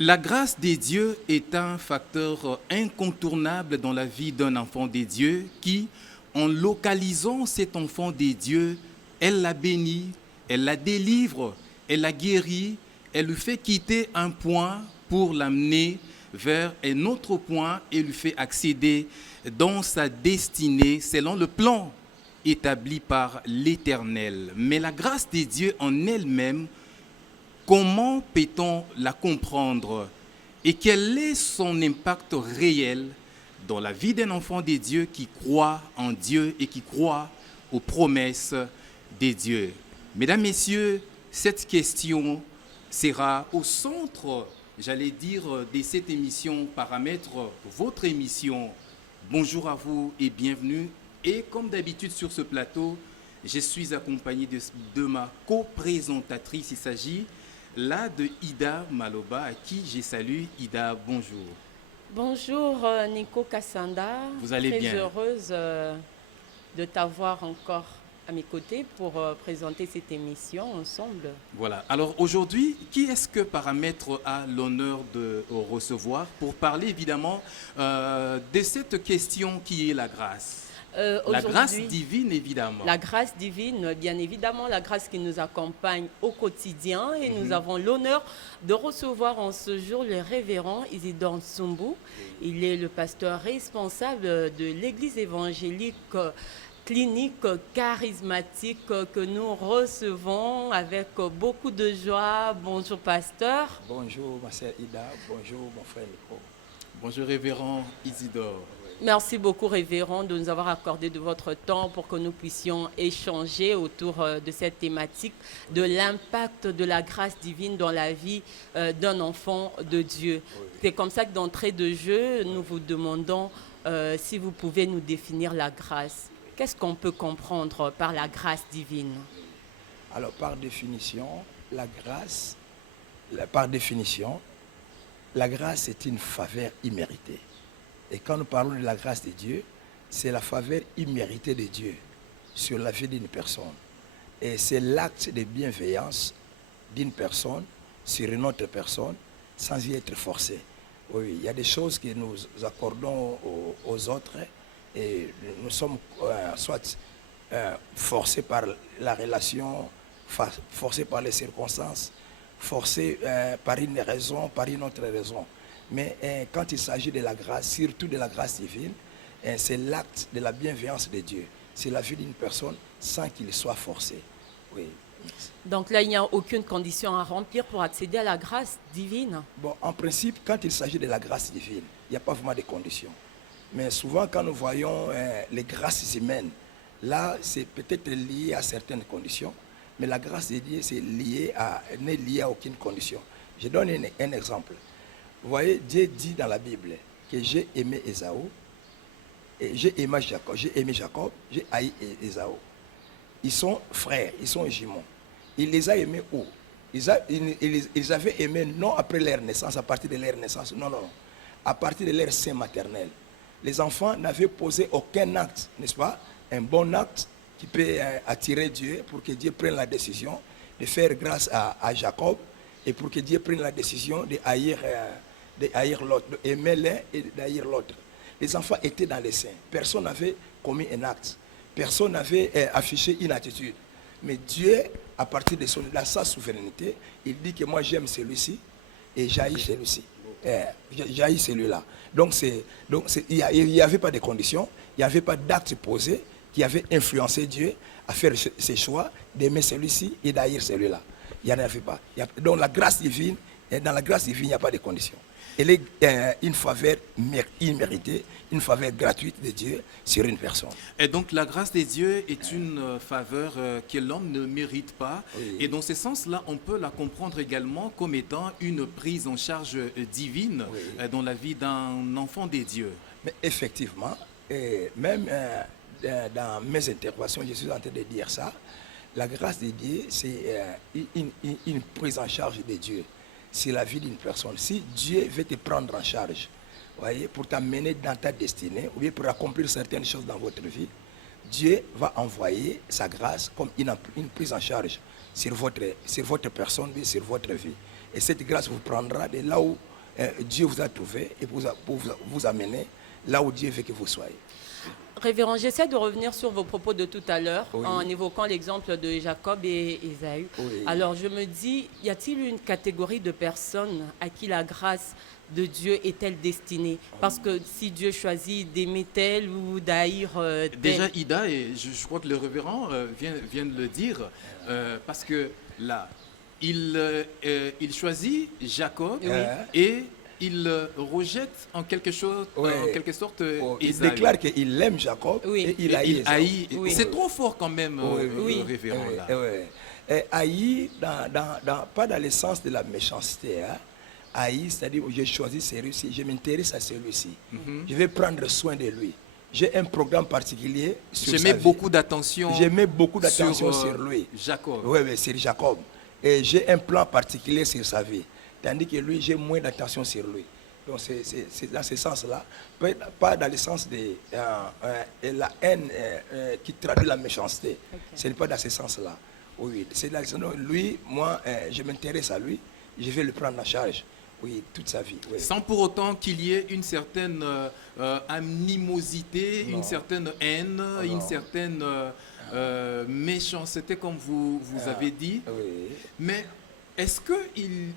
La grâce des dieux est un facteur incontournable dans la vie d'un enfant des dieux qui, en localisant cet enfant des dieux, elle la bénit, elle la délivre, elle la guérit, elle lui fait quitter un point pour l'amener vers un autre point et lui fait accéder dans sa destinée selon le plan établi par l'Éternel. Mais la grâce des dieux en elle-même, comment peut-on la comprendre et quel est son impact réel dans la vie d'un enfant des dieux qui croit en Dieu et qui croit aux promesses des dieux? Mesdames, Messieurs, cette question sera au centre, j'allais dire, de cette émission Paramètres, votre émission. Bonjour à vous et bienvenue. Et comme d'habitude sur ce plateau, je suis accompagné de ma co-présentatrice. Il s'agit là de Ida Maloba, à qui je salue. Ida, bonjour. Bonjour Nico Kassanda, Vous allez très bien? heureuse de t'avoir encore à mes côtés pour présenter cette émission ensemble. Voilà. Alors aujourd'hui, qui est-ce que Paramètre a l'honneur de recevoir pour parler évidemment de cette question qui est la grâce? La grâce Aujourd'hui, divine, évidemment. la grâce divine, bien évidemment, la grâce qui nous accompagne au quotidien et nous avons l'honneur de recevoir en ce jour le révérend Isidore Nsumbu. Il est le pasteur responsable de l'église évangélique clinique charismatique que nous recevons avec beaucoup de joie. Bonjour pasteur. Bonjour ma sœur Ida, bonjour mon frère Nico. Bonjour révérend Isidore. Merci beaucoup, révérend, de nous avoir accordé de votre temps pour que nous puissions échanger autour de cette thématique de l'impact de la grâce divine dans la vie d'un enfant de Dieu. C'est comme ça que d'entrée de jeu, nous vous demandons si vous pouvez nous définir la grâce. Qu'est-ce qu'on peut comprendre par la grâce divine? Alors par définition, la grâce est une faveur imméritée. Et quand nous parlons de la grâce de Dieu, c'est la faveur imméritée de Dieu sur la vie d'une personne. Et c'est l'acte de bienveillance d'une personne sur une autre personne sans y être forcé. Oui, il y a des choses que nous accordons aux autres et nous sommes soit forcés par la relation, forcés par les circonstances, forcés par une raison, par une autre raison. Mais quand il s'agit de la grâce, surtout de la grâce divine, c'est l'acte de la bienveillance de Dieu. C'est la vie d'une personne sans qu'il soit forcé. Oui. Donc là, il n'y a aucune condition à remplir pour accéder à la grâce divine. Bon, en principe, quand il s'agit de la grâce divine, il n'y a pas vraiment de conditions. Mais souvent, quand nous voyons les grâces humaines, là, c'est peut-être lié à certaines conditions. Mais la grâce de Dieu, n'est liée à aucune condition. Je donne un exemple. Vous voyez, Dieu dit dans la Bible que j'ai aimé Ésaü, et j'ai aimé Jacob, j'ai haï Ésaü. Ils sont frères, ils sont jumeaux. Il les a aimés où? Ils avaient aimé non après leur naissance, à partir de leur naissance, non, à partir de leur sein maternel. Les enfants n'avaient posé aucun acte, n'est-ce pas? Un bon acte qui peut attirer Dieu pour que Dieu prenne la décision de faire grâce à Jacob et pour que Dieu prenne la décision de haïr l'autre, d'aimer l'un et d'haïr l'autre. Les enfants étaient dans les seins. Personne n'avait commis un acte. Personne n'avait affiché une attitude. Mais Dieu, à partir de sa souveraineté, il dit que moi j'aime celui-ci et j'haïs celui-ci. J'haïs celui-là. Donc il n'y avait pas de conditions, il n'y avait pas d'acte posé qui avait influencé Dieu à faire ses choix d'aimer celui-ci et d'haïr celui-là. Il n'y en avait pas. Donc dans la grâce divine, il n'y a pas de conditions. Elle est une faveur imméritée, une faveur gratuite de Dieu sur une personne. Et donc la grâce des dieux est une faveur que l'homme ne mérite pas. Oui. Et dans ce sens-là, on peut la comprendre également comme étant une prise en charge divine Oui. dans la vie d'un enfant des dieux. Mais effectivement, même dans mes interventions, je suis en train de dire ça, la grâce de Dieu, c'est une prise en charge de Dieu. C'est la vie d'une personne. Si Dieu veut te prendre en charge, voyez, pour t'amener dans ta destinée, ou bien pour accomplir certaines choses dans votre vie, Dieu va envoyer sa grâce comme une prise en charge sur votre personne, sur votre vie. Et cette grâce vous prendra de là où Dieu vous a trouvé et pour vous amener là où Dieu veut que vous soyez. Révérend, j'essaie de revenir sur vos propos de tout à l'heure Oui. en évoquant l'exemple de Jacob et Ésaü. Oui. Alors je me dis, y a-t-il une catégorie de personnes à qui la grâce de Dieu est-elle destinée? Parce que si Dieu choisit d'aimer tel ou d'haïr tel... Déjà, Ida, et je crois que le révérend vient de le dire, parce que là, il choisit Jacob Oui. et il rejette en quelque sorte Il Ésaü. déclare qu'il aime Jacob Oui. et il Et haït il Ésaü. haït. Oui. C'est trop fort quand même, Oui. révérend. Là. Haï, pas dans le sens de la méchanceté. Hein. Haï, c'est-à-dire j'ai choisi celui-ci, je m'intéresse à celui-ci. Je vais prendre soin de lui. J'ai un programme particulier sur Je sa mets vie. beaucoup d'attention Je mets beaucoup d'attention sur lui. Jacob. Oui, sur Jacob. Et j'ai un plan particulier sur sa vie. Tandis que lui, j'ai moins d'attention sur lui. Donc c'est dans ce sens-là. Pas dans le sens de la haine qui traduit la méchanceté. Ok. Ce n'est pas dans ce sens-là. Oui, c'est là, lui, moi, je m'intéresse à lui. Je vais le prendre en charge. Oui, toute sa vie. Oui. Sans pour autant qu'il y ait une certaine animosité, Non. une certaine haine, Non. une certaine méchanceté, comme vous avez dit. Oui. Mais est-ce qu'il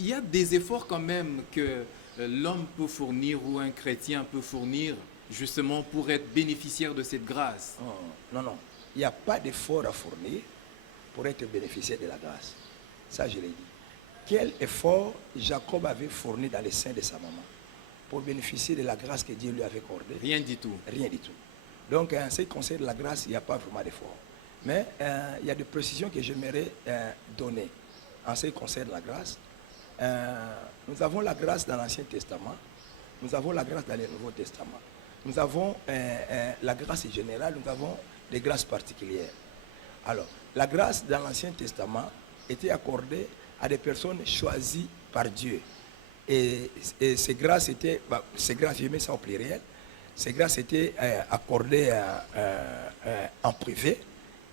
y a des efforts quand même que l'homme peut fournir ou un chrétien peut fournir justement pour être bénéficiaire de cette grâce? Non, non. Il n'y a pas d'effort à fournir pour être bénéficiaire de la grâce. Ça, je l'ai dit. Quel effort Jacob avait fourni dans les seins de sa maman pour bénéficier de la grâce que Dieu lui avait accordée? Rien du tout. Rien du tout. Donc, en ce qui concerne la grâce, il n'y a pas vraiment d'effort. Mais il y a des précisions que j'aimerais donner en ce qui concerne la grâce. Nous avons la grâce dans l'Ancien Testament. Nous avons la grâce dans le Nouveau Testament. Nous avons la grâce générale, nous avons des grâces particulières. Alors, la grâce dans l'Ancien Testament était accordée à des personnes choisies par Dieu. Et ces grâces étaient, je mets ça au pluriel, ces grâces étaient accordées en privé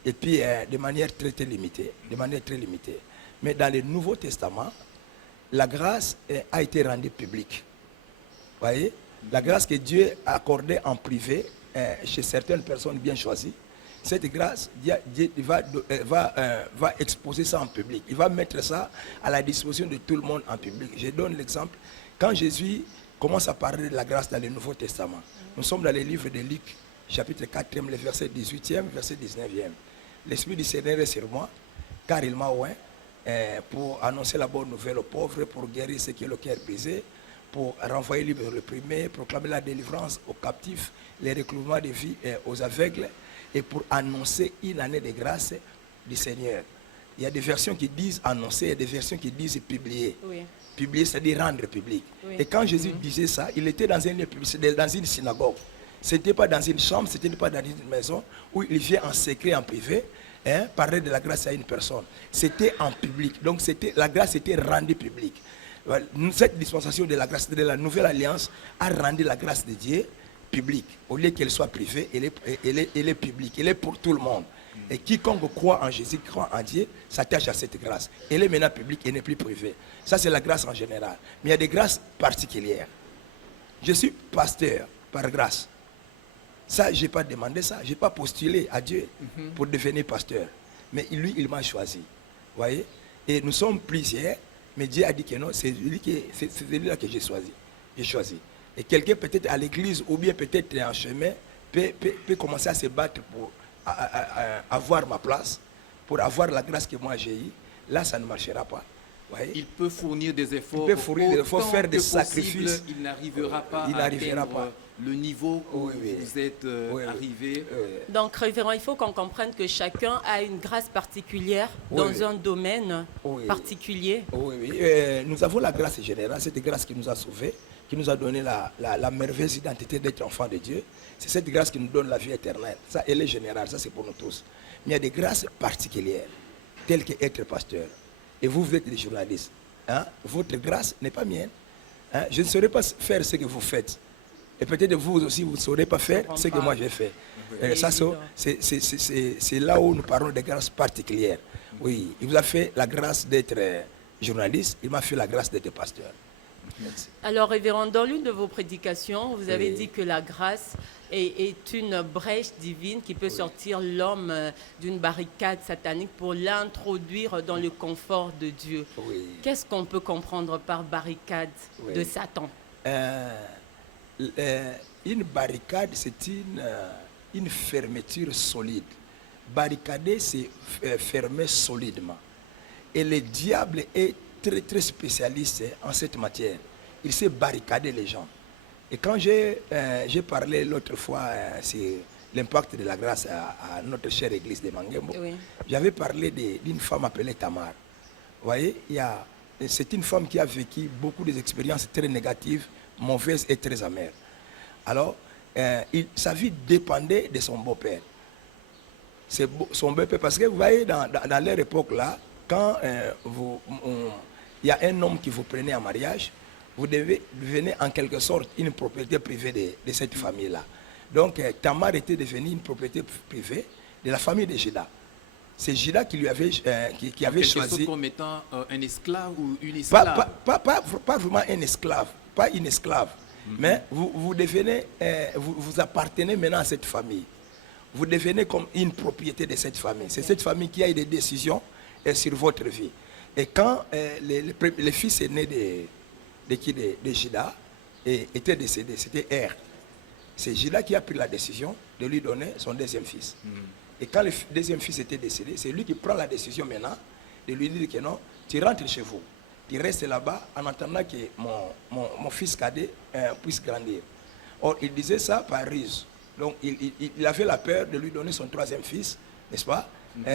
et puis de manière très limitée. Mais dans le Nouveau Testament, la grâce a été rendue publique. Vous voyez? La grâce que Dieu a accordée en privé chez certaines personnes bien choisies, cette grâce, Dieu va exposer ça en public. Il va mettre ça à la disposition de tout le monde en public. Je donne l'exemple. Quand Jésus commence à parler de la grâce dans le Nouveau Testament, nous sommes dans le livre de Luc, chapitre 4, le verset 18e, verset 19e. L'Esprit du Seigneur est sur moi, car il m'a oint pour annoncer la bonne nouvelle aux pauvres, pour guérir ceux qui ont le cœur brisé, pour renvoyer libre le opprimé, proclamer la délivrance aux captifs, les recouvrements de vie aux aveugles, et pour annoncer une année de grâce du Seigneur. Il y a des versions qui disent annoncer, il y a des versions qui disent publier. Oui. Publier, c'est-à-dire rendre public. Oui. Et quand Jésus disait ça, il était dans une synagogue. Ce n'était pas dans une chambre, ce n'était pas dans une maison où il vient en secret, en privé, parler de la grâce à une personne. C'était en public. Donc la grâce était rendue publique. Cette dispensation de la grâce de la nouvelle alliance a rendu la grâce de Dieu publique. Au lieu qu'elle soit privée, elle est publique. Elle est pour tout le monde. Et quiconque croit en Jésus, croit en Dieu, s'attache à cette grâce. Elle est maintenant publique et n'est plus privée. Ça, c'est la grâce en général. Mais il y a des grâces particulières. Je suis pasteur par grâce. Ça, je n'ai pas demandé ça. Je n'ai pas postulé à Dieu pour devenir pasteur. Mais lui, il m'a choisi. Vous voyez? Et nous sommes plusieurs. Mais Dieu a dit que non, c'est celui-là que j'ai choisi. Et quelqu'un peut-être à l'église ou bien peut-être en chemin peut commencer à se battre pour avoir ma place, pour avoir la grâce que moi j'ai eue. Là, ça ne marchera pas. Voyez? Il peut fournir des efforts, autant faire des sacrifices. Possible, il n'arrivera pas Il à n'arrivera atteindre pas. le niveau où vous êtes arrivé. Donc, révérend, il faut qu'on comprenne que chacun a une grâce particulière dans un domaine particulier. Oui. Nous avons la grâce générale, cette grâce qui nous a sauvés, qui nous a donné la merveilleuse identité d'être enfant de Dieu. C'est cette grâce qui nous donne la vie éternelle. Ça, elle est générale, ça c'est pour nous tous. Mais il y a des grâces particulières, telles qu'être pasteur. Et vous êtes des journalistes. Hein? Votre grâce n'est pas mienne. Hein? Je ne saurais pas faire ce que vous faites. Et peut-être vous aussi, vous ne saurez pas faire ce que moi j'ai fait. Ça, c'est là où nous parlons de grâces particulières. Oui, il vous a fait la grâce d'être journaliste, il m'a fait la grâce d'être pasteur. Merci. Alors, révérend, dans l'une de vos prédications, vous avez dit que la grâce est une brèche divine qui peut sortir l'homme d'une barricade satanique pour l'introduire dans le confort de Dieu. Oui. Qu'est-ce qu'on peut comprendre par barricade de Satan? Une barricade, c'est une fermeture solide. Barricader, c'est fermer solidement. Et le diable est très, très spécialiste en cette matière. Il sait barricader les gens. Et quand j'ai parlé l'autre fois sur l'impact de la grâce à notre chère église de Mangembo, j'avais parlé d'une femme appelée Tamar. Vous voyez, c'est une femme qui a vécu beaucoup d'expériences très négatives, mauvaises et très amères. Alors, sa vie dépendait de son beau-père. Son beau-père, parce que vous voyez, dans leur époque là, quand il y a un homme qui vous prenait en mariage, vous devenez en quelque sorte une propriété privée de cette famille-là. Donc, Tamar était devenue une propriété privée de la famille de Juda. C'est Juda qui lui avait, qui avait choisi comme étant un esclave ou une esclave. Pas vraiment un esclave, pas une esclave. Mais vous devenez, vous appartenez maintenant à cette famille. Vous devenez comme une propriété de cette famille. C'est cette famille qui a eu des décisions sur votre vie. Et quand le fils aîné de Juda était décédé, c'était Er. C'est Juda qui a pris la décision de lui donner son deuxième fils. Et quand le deuxième fils était décédé, c'est lui qui prend la décision maintenant de lui dire que non, tu rentres chez vous. Tu restes là-bas en attendant que mon fils cadet puisse grandir. Or, il disait ça par ruse. Donc, il avait la peur de lui donner son troisième fils, n'est-ce pas?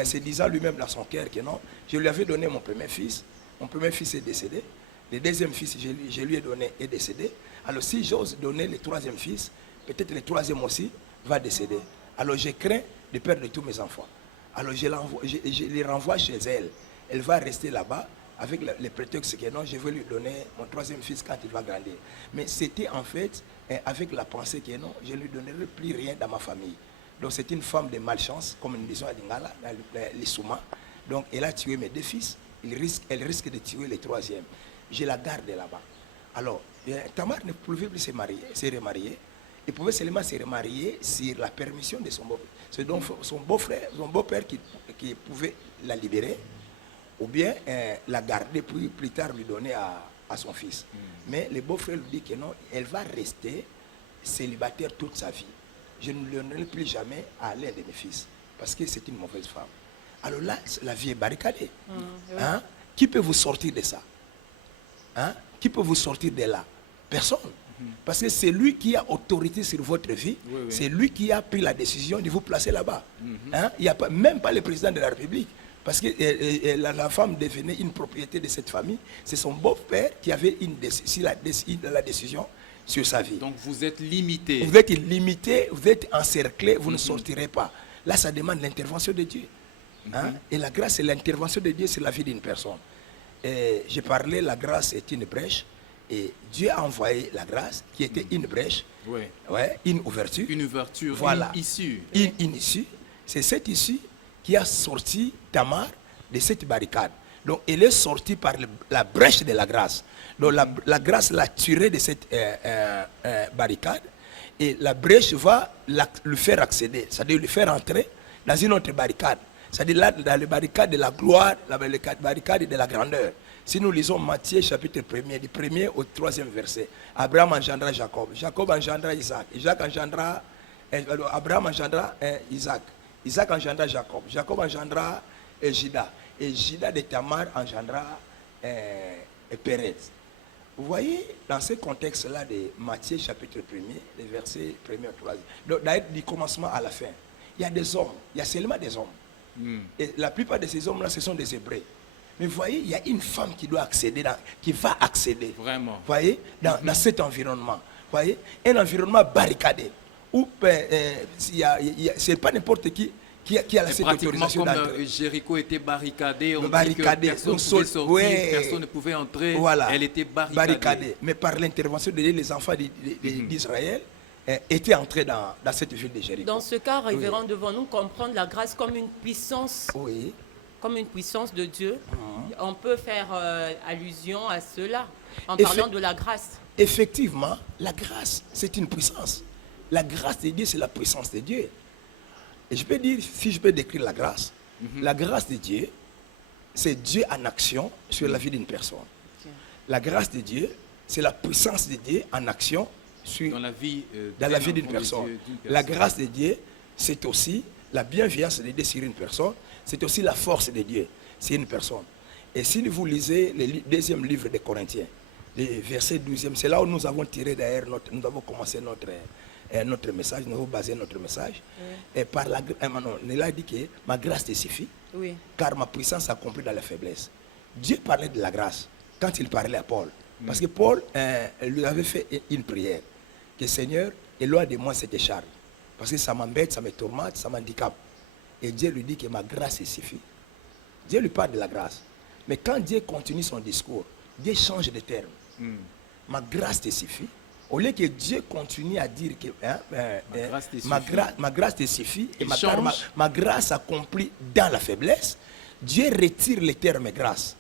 Se disant lui-même dans son cœur que non, je lui avais donné mon premier fils est décédé. Le deuxième fils, je lui ai donné, est décédé. Alors, si j'ose donner le troisième fils, peut-être le troisième aussi va décéder. Alors, je crains de perdre tous mes enfants. Alors, je les renvoie chez elle. Elle va rester là-bas avec le prétexte que non, je vais lui donner mon troisième fils quand il va grandir. Mais c'était en fait avec la pensée que non, je ne lui donnerai plus rien dans ma famille. Donc c'est une femme de malchance, comme nous disons à Lingala, dans l'Issouma. Donc elle a tué mes deux fils, elle risque de tuer le troisième. Je la garde là-bas. Alors, Tamar ne pouvait plus se remarier. Il pouvait seulement se remarier sur la permission de son beau-père. C'est donc son beau-père qui pouvait la libérer, ou bien la garder puis plus tard lui donner à son fils. Mais le beau-frère lui dit que non, elle va rester célibataire toute sa vie. Je ne le donnerai plus jamais à l'un de mes fils, parce que c'est une mauvaise femme. Alors là, la vie est barricadée. Hein? Qui peut vous sortir de ça? Hein? Qui peut vous sortir de là? Personne. Parce que c'est lui qui a autorité sur votre vie, c'est lui qui a pris la décision de vous placer là-bas. Hein? Il n'y a même pas le président de la République. Parce que la femme devenait une propriété de cette famille. C'est son beau-père qui avait la décision sur sa vie. Donc vous êtes limité. Vous êtes limité, vous êtes encerclé, vous ne sortirez pas. Là, ça demande l'intervention de Dieu. Hein? Et la grâce, c'est l'intervention de Dieu sur la vie d'une personne. J'ai parlé, la grâce est une brèche. Et Dieu a envoyé la grâce qui était une brèche, une ouverture. Une ouverture, voilà. Une issue. Une issue. C'est cette issue qui a sorti Tamar de cette barricade. Donc, elle est sortie par la brèche de la grâce. Donc, la grâce l'a tirée de cette barricade. Et la brèche va lui faire accéder, c'est-à-dire lui faire entrer dans une autre barricade. C'est-à-dire là, dans la barricade de la gloire, la barricade de la grandeur. Si nous lisons Matthieu chapitre 1er, du 1er au 3e verset, Abraham engendra Jacob, Jacob engendra Isaac, Abraham engendra Isaac, Isaac engendra Jacob, Jacob engendra Juda, et Juda de Tamar engendra Pérez. Vous voyez, dans ce contexte-là de Matthieu chapitre 1er, les versets 1er au 3e, donc du commencement à la fin, il y a des hommes, il y a seulement des hommes. Et la plupart de ces hommes-là, ce sont des Hébreux. Mais vous voyez, il y a une femme qui doit accéder, qui va accéder. Vraiment. Vous voyez, dans cet environnement. Vous voyez, un environnement barricadé. Où ce n'est pas n'importe qui a cette autorisation d'entrer. Comme Jéricho était barricadé, personne ne pouvait sortir, personne ne pouvait entrer. Voilà. Elle était barricadée. Mais par l'intervention de Dieu, les enfants d'Israël étaient entrés dans cette ville de Jéricho. Dans ce cas, révérend, devons-nous comprendre la grâce comme une puissance comme une puissance de Dieu. On peut faire allusion à cela en Effe- parlant de la grâce. Effectivement, la grâce, c'est une puissance. La grâce de Dieu, c'est la puissance de Dieu. Et je peux dire, si je peux décrire la grâce de Dieu, c'est Dieu en action sur la vie d'une personne. Ok. La grâce de Dieu, c'est la puissance de Dieu en action sur, Dans la vie, dans la d'un vie d'une enfant de personne. Dieu, d'une La personne. grâce de Dieu, c'est aussi la bienveillance de Dieu sur une personne. C'est aussi la force de Dieu sur une personne. Et si vous lisez le deuxième livre des Corinthiens, le verset 12e, c'est là où nous avons tiré d'ailleurs, nous avons commencé notre message, nous avons basé notre message. Et par la grâce, il a dit que ma grâce te suffit, Oui. car ma puissance s'accomplit dans la faiblesse. Dieu parlait de la grâce quand il parlait à Paul. Parce que Paul lui avait fait une prière. Que Seigneur, éloigne de moi cette charge. Parce que ça m'embête, ça me tourmente, ça m'handicape. Et Dieu lui dit que ma grâce suffit. Dieu lui parle de la grâce. Mais quand Dieu continue son discours, Dieu change de terme. Ma grâce te suffit. Au lieu que Dieu continue à dire que grâce te suffit. ma grâce te suffit et Il ma change. grâce s'accomplit dans la faiblesse, Dieu retire le terme grâce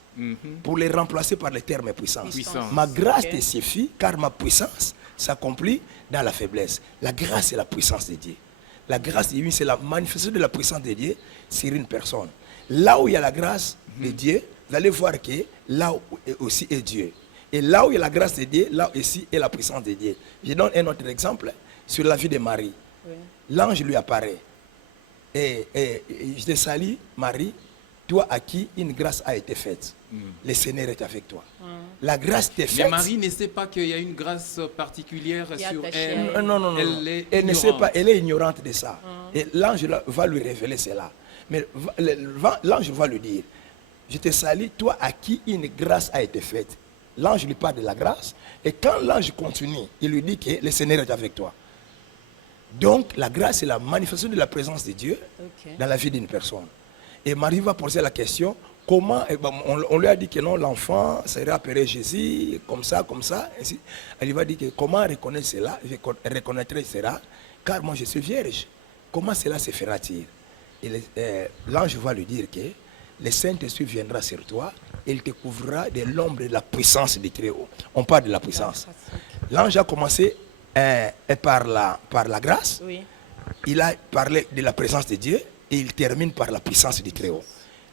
pour les remplacer par le terme puissance. Puissance. Ma grâce Ok. te suffit car ma puissance s'accomplit dans la faiblesse. La grâce est la puissance de Dieu. La grâce divine, c'est la manifestation de la puissance de Dieu sur une personne. Là où il y a la grâce de Dieu, vous allez voir que là aussi est Dieu. Et là où il y a la grâce de Dieu, là aussi est la puissance de Dieu. Je donne un autre exemple sur la vie de Marie. Oui. L'ange lui apparaît. Et je te salue, Marie, toi à qui une grâce a été faite. Le Seigneur est avec toi. La grâce t'est faite. Mais Marie ne sait pas qu'il y a une grâce particulière Qui est sur attachée elle. à Non. Elle est Elle ne sait ignorante. pas, elle est ignorante de ça. Et l'ange va lui révéler cela. Mais l'ange va lui dire, je te salue, toi à qui une grâce a été faite. L'ange lui parle de la grâce. Et quand l'ange continue, il lui dit que le Seigneur est avec toi. Donc la grâce est la manifestation de la présence de Dieu Ok. dans la vie d'une personne. Et Marie va poser la question, comment, on lui a dit que non, l'enfant serait appelé Jésus, comme ça, ainsi. Elle va dire que comment reconnaître cela, reconnaître cela, car moi je suis vierge. Comment cela se fera-t-il? Et l'ange va lui dire que le Saint-Esprit viendra sur toi et il te couvrira de l'ombre de la puissance du Très-Haut. On parle de la puissance. L'ange a commencé par la grâce. Oui. Il a parlé de la présence de Dieu et il termine par la puissance du Très-Haut.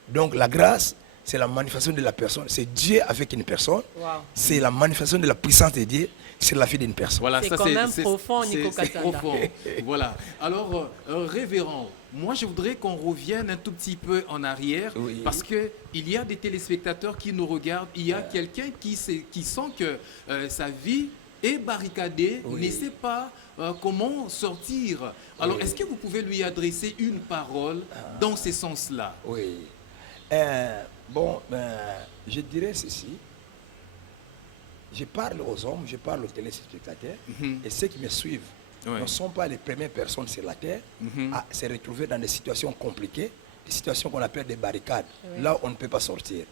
Donc la grâce, c'est la manifestation de la personne. C'est Dieu avec une personne. Wow. C'est la manifestation de la puissance de Dieu sur la vie d'une personne. Voilà, C'est ça, quand même profond, Nico c'est Kasanda. profond. Voilà. Alors, révérend, moi je voudrais qu'on revienne un tout petit peu en arrière, Oui. parce que il y a des téléspectateurs qui nous regardent. Il y a quelqu'un qui sent que sa vie est barricadée, Oui. ne sait pas comment sortir. Alors, Oui. est-ce que vous pouvez lui adresser une parole dans ce sens-là? Oui. Je dirais ceci. Je parle aux hommes, je parle aux téléspectateurs, et ceux qui me suivent Ouais. ne sont pas les premières personnes sur la terre à se retrouver dans des situations compliquées, des situations qu'on appelle des barricades, là où on ne peut pas sortir.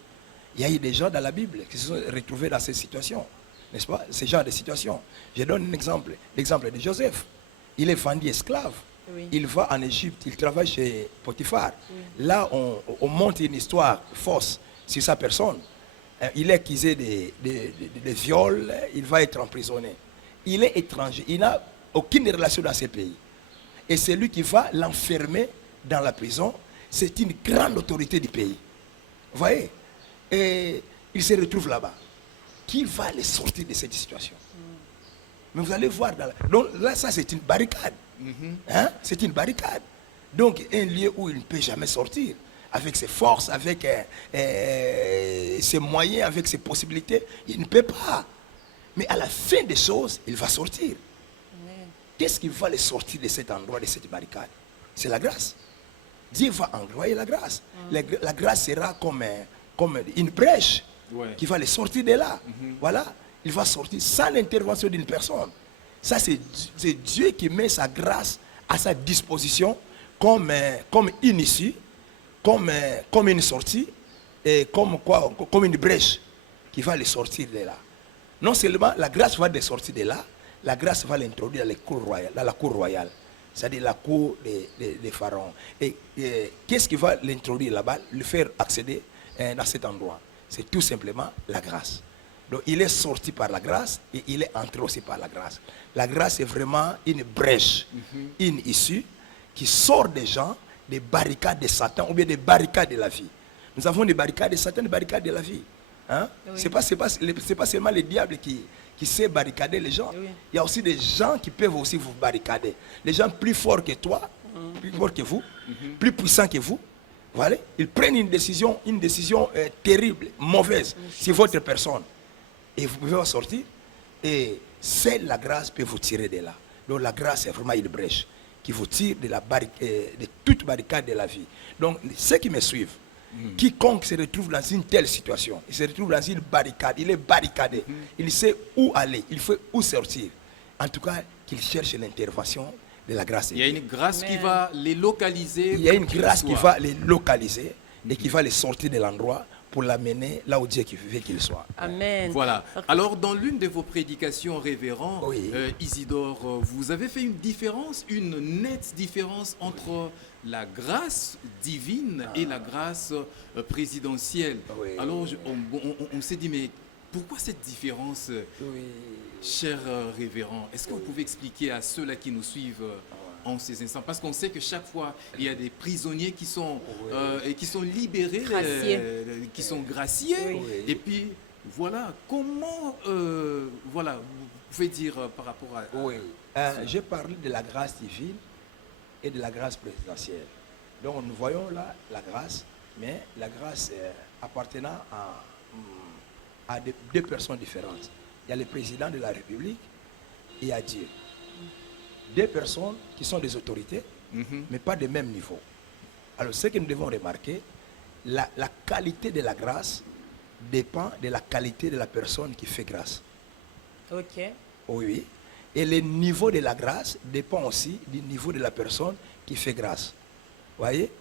Il y a eu des gens dans la Bible qui se sont retrouvés dans ces situations, n'est-ce pas? Ces genres de situations. Je donne un exemple, l'exemple de Joseph. Il est vendu esclave. Oui. Il va en Égypte, il travaille chez Potiphar. Là, on monte une histoire fausse sur sa personne. Il est accusé de viol, il va être emprisonné. Il est étranger, il n'a aucune relation dans ce pays. Et c'est lui qui va l'enfermer dans la prison. C'est une grande autorité du pays. Vous voyez? Et il se retrouve là-bas. Qui va les sortir de cette situation? Mais vous allez voir. Donc là, ça c'est une barricade. Hein? C'est une barricade. Donc un lieu où il ne peut jamais sortir. Avec ses forces, avec ses moyens, avec ses possibilités, il ne peut pas. Mais à la fin des choses, il va sortir. Qu'est-ce qui va les sortir de cet endroit, de cette barricade? C'est la grâce. Dieu va envoyer la grâce. La grâce sera comme une brèche qui va les sortir de là. Voilà. Il va sortir sans l'intervention d'une personne. Ça, c'est Dieu qui met sa grâce à sa disposition comme une issue, comme une sortie, et comme une brèche qui va les sortir de là. Non seulement la grâce va les sortir de là, la grâce va l'introduire dans la cour royale. c'est-à-dire la cour des pharaons. Et qu'est-ce qui va l'introduire là-bas, le faire accéder dans cet endroit? C'est tout simplement la grâce. Donc il est sorti par la grâce et il est entré aussi par la grâce. La grâce est vraiment une brèche, une issue qui sort des gens des barricades de Satan ou bien des barricades de la vie. Nous avons des barricades de Satan, des barricades de la vie. Hein? Oui. C'est pas seulement le diable qui sait barricader les gens. Oui. Il y a aussi des gens qui peuvent aussi vous barricader. Les gens plus forts que toi, plus forts que vous, plus puissants que vous. Voilà, ils prennent une décision terrible, mauvaise sur votre personne. Et vous pouvez en sortir. Et seule la grâce peut vous tirer de là. Donc la grâce est vraiment une brèche qui vous tire de toute barricade de la vie. Donc ceux qui me suivent, quiconque se retrouve dans une telle situation, il se retrouve dans une barricade, il est barricadé, il sait où aller, il faut où sortir. En tout cas, qu'il cherche l'intervention de la grâce. Il y a une grâce qui va les localiser. Il y a une grâce qui va les localiser et qui va les sortir de l'endroit pour l'amener là où Dieu veut qu'il soit. Amen. Voilà. Alors, dans l'une de vos prédications, révérend, Isidore, vous avez fait une différence, une nette différence entre la grâce divine et la grâce présidentielle. Alors, on s'est dit, mais pourquoi cette différence, cher révérend? Est-ce que vous pouvez expliquer à ceux-là qui nous suivent en ces instants, parce qu'on sait que chaque fois il y a des prisonniers qui sont libérés, qui sont graciés, et puis voilà, comment voilà, vous pouvez dire par rapport à... J'ai parlé de la grâce divine et de la grâce présidentielle. Donc nous voyons là la grâce, mais la grâce appartenant à deux personnes différentes. Il y a le président de la République et il y a Dieu. Deux personnes qui sont des autorités, mais pas de même niveau. Alors, ce que nous devons remarquer, la qualité de la grâce dépend de la qualité de la personne qui fait grâce. Ok. Oui. Et le niveau de la grâce dépend aussi du niveau de la personne qui fait grâce. Vous voyez?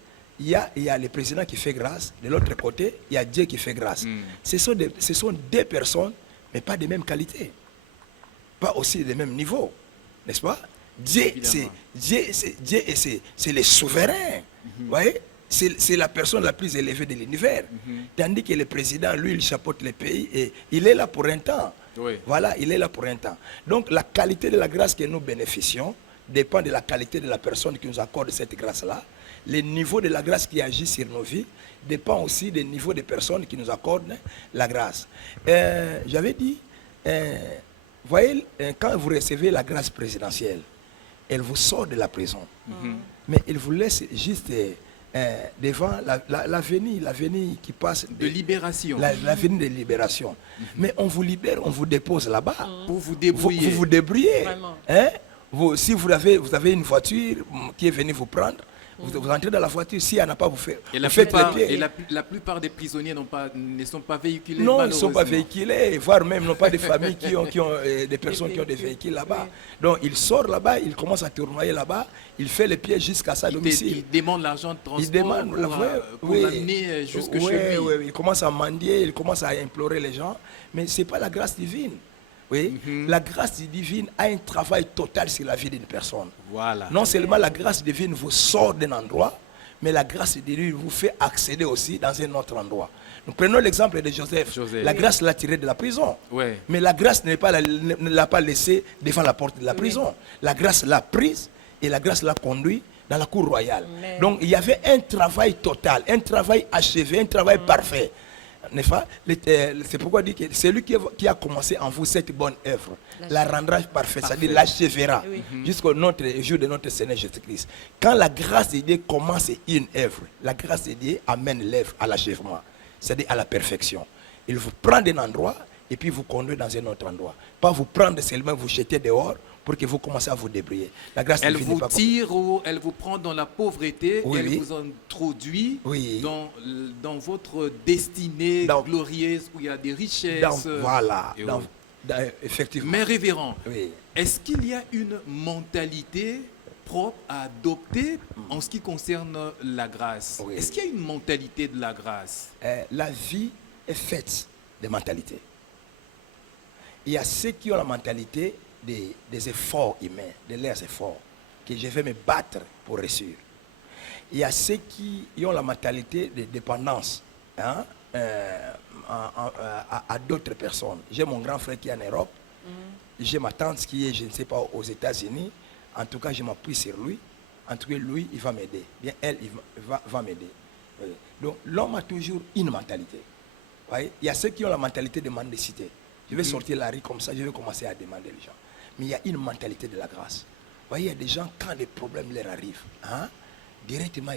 Il y a le président qui fait grâce, de l'autre côté, il y a Dieu qui fait grâce. Ce sont deux personnes, mais pas de même qualité. Pas aussi de même niveau. N'est-ce pas? Dieu, c'est le souverain. Vous voyez? C'est la personne la plus élevée de l'univers. Tandis que le président, lui, il chapeaute le pays et il est là pour un temps. Voilà, il est là pour un temps. Donc, la qualité de la grâce que nous bénéficions dépend de la qualité de la personne qui nous accorde cette grâce-là. Le niveau de la grâce qui agit sur nos vies dépend aussi du niveau des personnes qui nous accordent la grâce. J'avais dit, vous voyez, quand vous recevez la grâce présidentielle, elle vous sort de la prison. Mais elle vous laisse juste devant l'avenir qui passe. De libération. L'avenir de libération. Mais on vous libère, on vous dépose là-bas. Pour vous débrouiller. Vous débrouillez. Hein? Si vous avez une voiture qui est venue vous prendre, vous entrez dans la voiture, si elle n'a pas vous fait, et vous faites les pieds. Et la plupart des prisonniers ne sont pas véhiculés. Non, ils ne sont pas véhiculés, voire même n'ont pas de familles qui ont des personnes qui ont des véhicules là-bas. Donc il sort là-bas, il commence à tournoyer là-bas, il fait les pieds jusqu'à sa domicile. Il demande l'argent de transport pour l'amener jusque chez lui. Oui, il commence à mendier, il commence à implorer les gens, mais ce n'est pas la grâce divine. Oui, la grâce divine a un travail total sur la vie d'une personne. Voilà. Non seulement la grâce divine vous sort d'un endroit, mais la grâce divine vous fait accéder aussi dans un autre endroit. Nous prenons l'exemple de Joseph. La grâce l'a tiré de la prison. Mais la grâce ne l'a pas laissé devant la porte de la prison. La grâce l'a prise et la grâce l'a conduit dans la cour royale. Donc il y avait un travail total, un travail achevé, un travail parfait. C'est pourquoi dit que celui qui a commencé en vous cette bonne œuvre la rendra parfaite, c'est-à-dire l'achèvera jusqu'au jour de notre Seigneur Jésus-Christ. Quand la grâce de Dieu commence une œuvre, la grâce de Dieu amène l'œuvre à l'achèvement, c'est-à-dire à la perfection. Il vous prend d'un endroit et puis vous conduit dans un autre endroit. Pas vous prendre seulement, vous jeter dehors pour que vous commencez à vous débrouiller. La grâce elle vous tire ou elle vous prend dans la pauvreté, elle vous introduit dans votre destinée glorieuse où il y a des richesses. Effectivement. Mais révérend, est-ce qu'il y a une mentalité propre à adopter en ce qui concerne la grâce? Est-ce qu'il y a une mentalité de la grâce? La vie est faite de mentalité. Il y a ceux qui ont la mentalité des efforts humains, de leurs efforts. que je vais me battre pour réussir. Il y a ceux qui ont la mentalité de dépendance, hein, à d'autres personnes. J'ai mon grand frère qui est en Europe, j'ai ma tante qui est, je ne sais pas, aux États-Unis. En tout cas, je m'appuie sur lui. En tout cas, lui, il va m'aider. Bien, elle, il va m'aider. Donc, l'homme a toujours une mentalité. Voyez? Il y a ceux qui ont la mentalité de mendicité. Je vais sortir la rue comme ça, je vais commencer à demander les gens. Mais il y a une mentalité de la grâce. Vous voyez, il y a des gens, quand les problèmes leur arrivent, hein, directement,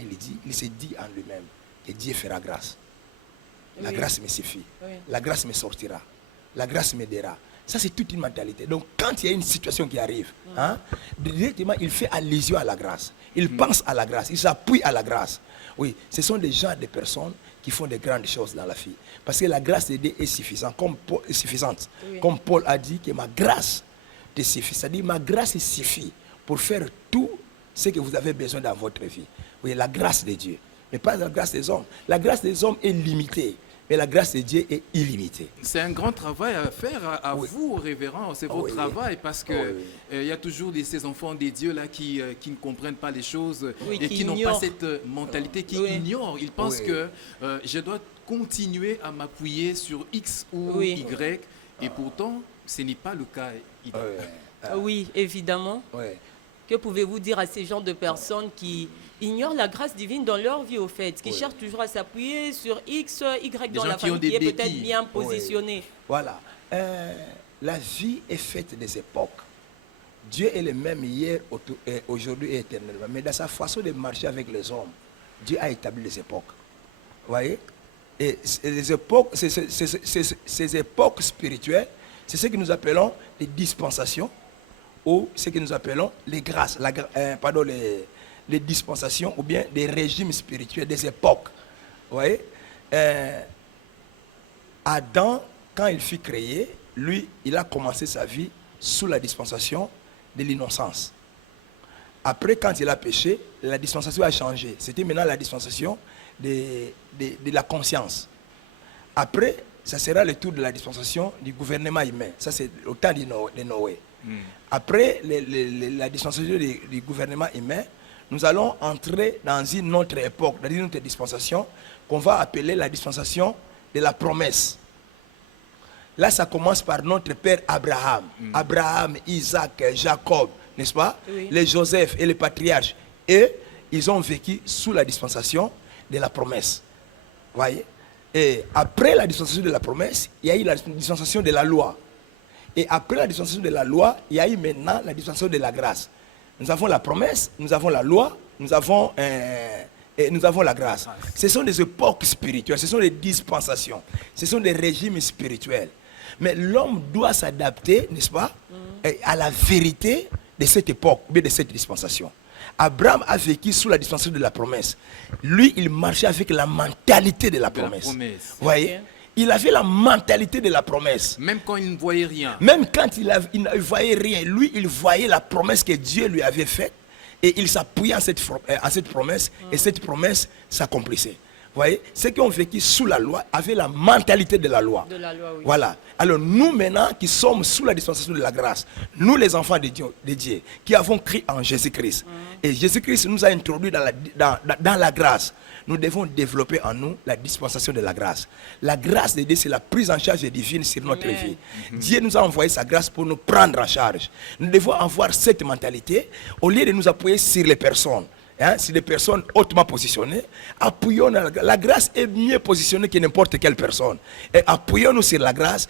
il se dit en lui-même que Dieu fera grâce. La grâce me suffit. La grâce me sortira. La grâce m'aidera. Ça, c'est toute une mentalité. Donc, quand il y a une situation qui arrive, hein, directement, il fait allusion à la grâce. Il pense à la grâce. Il s'appuie à la grâce. Oui, ce sont des gens, des personnes qui font de grandes choses dans la vie. Parce que la grâce de Dieu est suffisante. Comme Paul a dit que ma grâce te suffit. C'est-à-dire, ma grâce suffit pour faire tout ce que vous avez besoin dans votre vie. Oui, la grâce de Dieu. Mais pas la grâce des hommes. La grâce des hommes est limitée. Mais la grâce de Dieu est illimitée. C'est un grand travail à faire à vous, révérend. C'est votre travail parce que il y a toujours ces enfants des dieux là qui ne comprennent pas les choses et qui n'ont pas cette mentalité, qui ignorent. Ils pensent que je dois continuer à m'appuyer sur X ou Y et pourtant, ce n'est pas le cas. Oui, évidemment. Que pouvez-vous dire à ces genres de personnes qui ignorent la grâce divine dans leur vie, au fait, qui cherchent toujours à s'appuyer sur X, Y dans la famille, qui est peut-être bien positionné? Voilà. La vie est faite des époques. Dieu est le même hier, aujourd'hui et éternellement. Mais dans sa façon de marcher avec les hommes, Dieu a établi les époques. Vous voyez? Et les époques, ces époques spirituelles, c'est ce que nous appelons les dispensations, ou ce que nous appelons les grâces, les dispensations ou bien des régimes spirituels, des époques. Vous voyez? Adam, quand il fut créé, lui, il a commencé sa vie sous la dispensation de l'innocence. Après, quand il a péché, la dispensation a changé. C'était maintenant la dispensation de la conscience. Après, ça sera le tour de la dispensation du gouvernement humain. Ça, c'est au temps de Noé. Après la dispensation du gouvernement humain, nous allons entrer dans une autre époque, dans une autre dispensation qu'on va appeler la dispensation de la promesse. Là, ça commence par notre père Abraham. Abraham, Isaac, Jacob, n'est-ce pas? Les Joseph et les patriarches. Et ils ont vécu sous la dispensation de la promesse. Voyez? Et après la dispensation de la promesse, il y a eu la dispensation de la loi. Et après la dispensation de la loi, il y a eu maintenant la dispensation de la grâce. Nous avons la promesse, nous avons la loi, nous avons la grâce. Ce sont des époques spirituelles, ce sont des dispensations, ce sont des régimes spirituels. Mais l'homme doit s'adapter, n'est-ce pas, à la vérité de cette époque, de cette dispensation. Abraham a vécu sous la dispensation de la promesse. Lui, il marchait avec la mentalité de la promesse. Vous voyez? Il avait la mentalité de la promesse. Même quand il ne voyait rien. Même quand il ne voyait rien, lui, il voyait la promesse que Dieu lui avait faite. Et il s'appuyait à cette promesse. Et cette promesse s'accomplissait. Vous voyez, ceux qui ont vécu sous la loi avaient la mentalité de la loi. De la loi, oui. Voilà. Alors nous maintenant qui sommes sous la dispensation de la grâce, nous les enfants de Dieu, qui avons cru en Jésus-Christ. Et Jésus-Christ nous a introduits dans la grâce. Nous devons développer en nous la dispensation de la grâce. La grâce de Dieu, c'est la prise en charge divine sur notre vie. Dieu nous a envoyé sa grâce pour nous prendre en charge. Nous devons avoir cette mentalité au lieu de nous appuyer sur les personnes. Si des personnes hautement positionnées, appuyons la grâce est mieux positionnée que n'importe quelle personne. Et appuyons-nous sur la grâce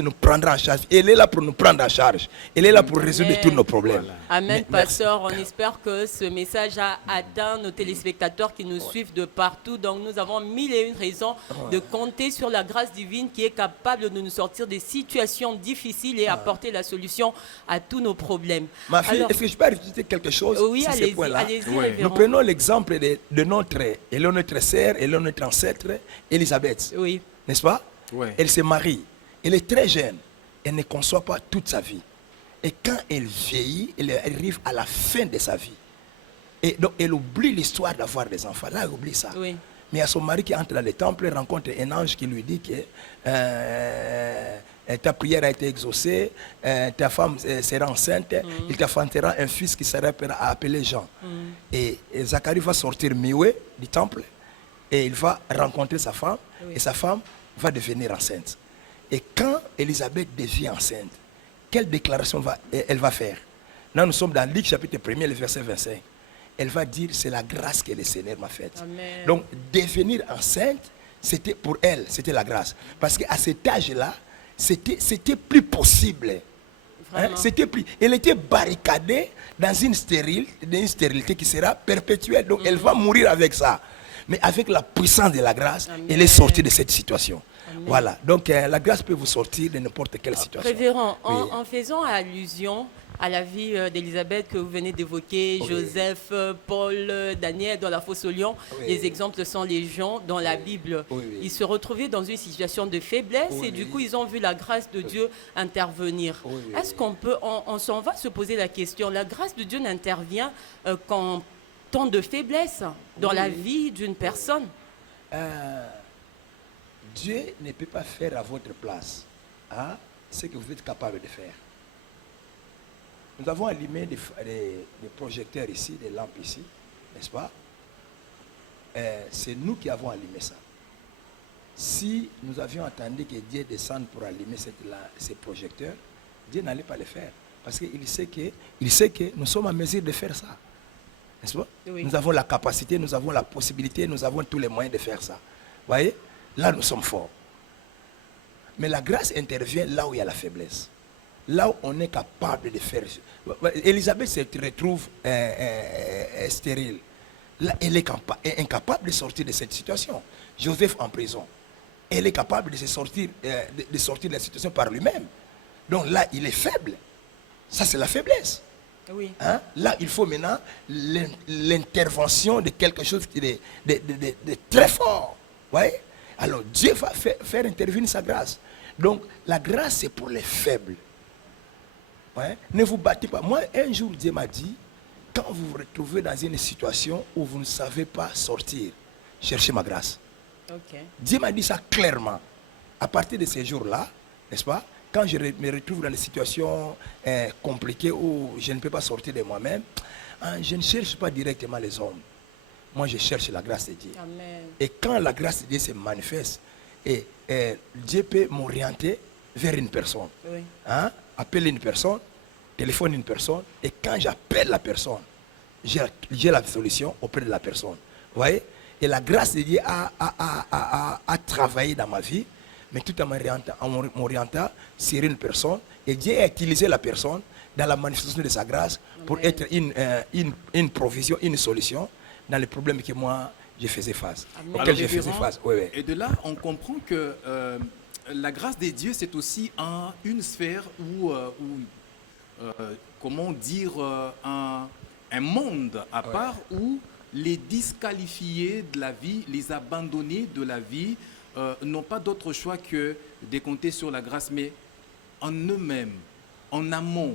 nous prendra en charge. Elle est là pour nous prendre en charge. Elle est là pour résoudre tous nos problèmes. Voilà. Amen, pasteur. On espère que ce message a atteint nos téléspectateurs qui nous suivent de partout. Donc nous avons 1001 raisons de compter sur la grâce divine qui est capable de nous sortir des situations difficiles et apporter la solution à tous nos problèmes. Ma fille, est-ce que je peux ajouter quelque chose? Oui, allez-y. Nous prenons l'exemple de notre sœur et notre ancêtre, Élisabeth. Oui. N'est-ce pas? Oui. Elle se marie. Elle est très jeune. Elle ne conçoit pas toute sa vie. Et quand elle vieillit, elle arrive à la fin de sa vie. Et donc, elle oublie l'histoire d'avoir des enfants. Là, elle oublie ça. Oui. Mais à son mari qui entre dans le temple, rencontre un ange qui lui dit que ta prière a été exaucée, ta femme sera enceinte, il t'enfantera un fils qui sera appelé Jean. Et Zacharie va sortir muet du temple et il va rencontrer sa femme et sa femme va devenir enceinte. Et quand Élisabeth devient enceinte, quelle déclaration elle va faire? Là, nous sommes dans Luc chapitre 1er, le verset 25. Elle va dire, c'est la grâce que le Seigneur m'a faite. Amen. Donc, devenir enceinte, c'était pour elle, c'était la grâce. Parce qu'à cet âge-là, c'était plus possible. Hein? C'était plus. Elle était barricadée dans une stérilité qui sera perpétuelle. Donc, elle va mourir avec ça. Mais avec la puissance de la grâce, elle est sortie de cette situation. Amen. Voilà. Donc, la grâce peut vous sortir de n'importe quelle situation. Révérend, en faisant allusion à la vie d'Élisabeth que vous venez d'évoquer, Joseph, Paul, Daniel dans la fosse au lion, les exemples sont légion dans la Bible. Ils se retrouvaient dans une situation de faiblesse et du coup, ils ont vu la grâce de Dieu intervenir. Est-ce qu'on peut, on s'en va se poser la question, la grâce de Dieu n'intervient qu'en temps de faiblesse dans la vie d'une personne? Dieu ne peut pas faire à votre place ce que vous êtes capable de faire. Nous avons allumé des projecteurs ici, des lampes ici, n'est-ce pas? C'est nous qui avons allumé ça. Si nous avions attendu que Dieu descende pour allumer ces projecteurs, Dieu n'allait pas le faire. Parce qu'il sait que nous sommes en mesure de faire ça. N'est-ce pas? Oui. Nous avons la capacité, nous avons la possibilité, nous avons tous les moyens de faire ça. Vous voyez? Là, nous sommes forts. Mais la grâce intervient là où il y a la faiblesse. Là où on est capable de faire. Élisabeth se retrouve stérile. Là, elle est incapable de sortir de cette situation. Joseph en prison. Elle est capable de sortir de la situation par lui-même. Donc là, il est faible. Ça, c'est la faiblesse. Oui. Hein? Là, il faut maintenant l'intervention de quelque chose de très fort. Vous voyez? Alors, Dieu va faire intervenir sa grâce. Donc, la grâce, c'est pour les faibles. Ouais. Ne vous battez pas. Moi, un jour, Dieu m'a dit, quand vous vous retrouvez dans une situation où vous ne savez pas sortir, cherchez ma grâce. Okay. Dieu m'a dit ça clairement. À partir de ces jours-là, n'est-ce pas, quand je me retrouve dans des situations compliquées où je ne peux pas sortir de moi-même, je ne cherche pas directement les hommes. Moi, je cherche la grâce de Dieu. Amen. Et quand la grâce de Dieu se manifeste, Dieu peut m'orienter vers une personne. Oui. Hein? Appeler une personne, téléphone une personne, et quand j'appelle la personne, j'ai la solution auprès de la personne. Vous voyez? Et la grâce de Dieu a travaillé dans ma vie, mais tout en m'orientant sur une personne, et Dieu a utilisé la personne dans la manifestation de sa grâce pour être une provision, une solution dans les problèmes que moi je faisais face. Alors, je faisais face. Et de là, on comprend que la grâce de Dieu, c'est aussi une sphère où comment dire, un monde à part où les disqualifiés de la vie, les abandonnés de la vie, n'ont pas d'autre choix que de compter sur la grâce, mais en eux-mêmes, en amont,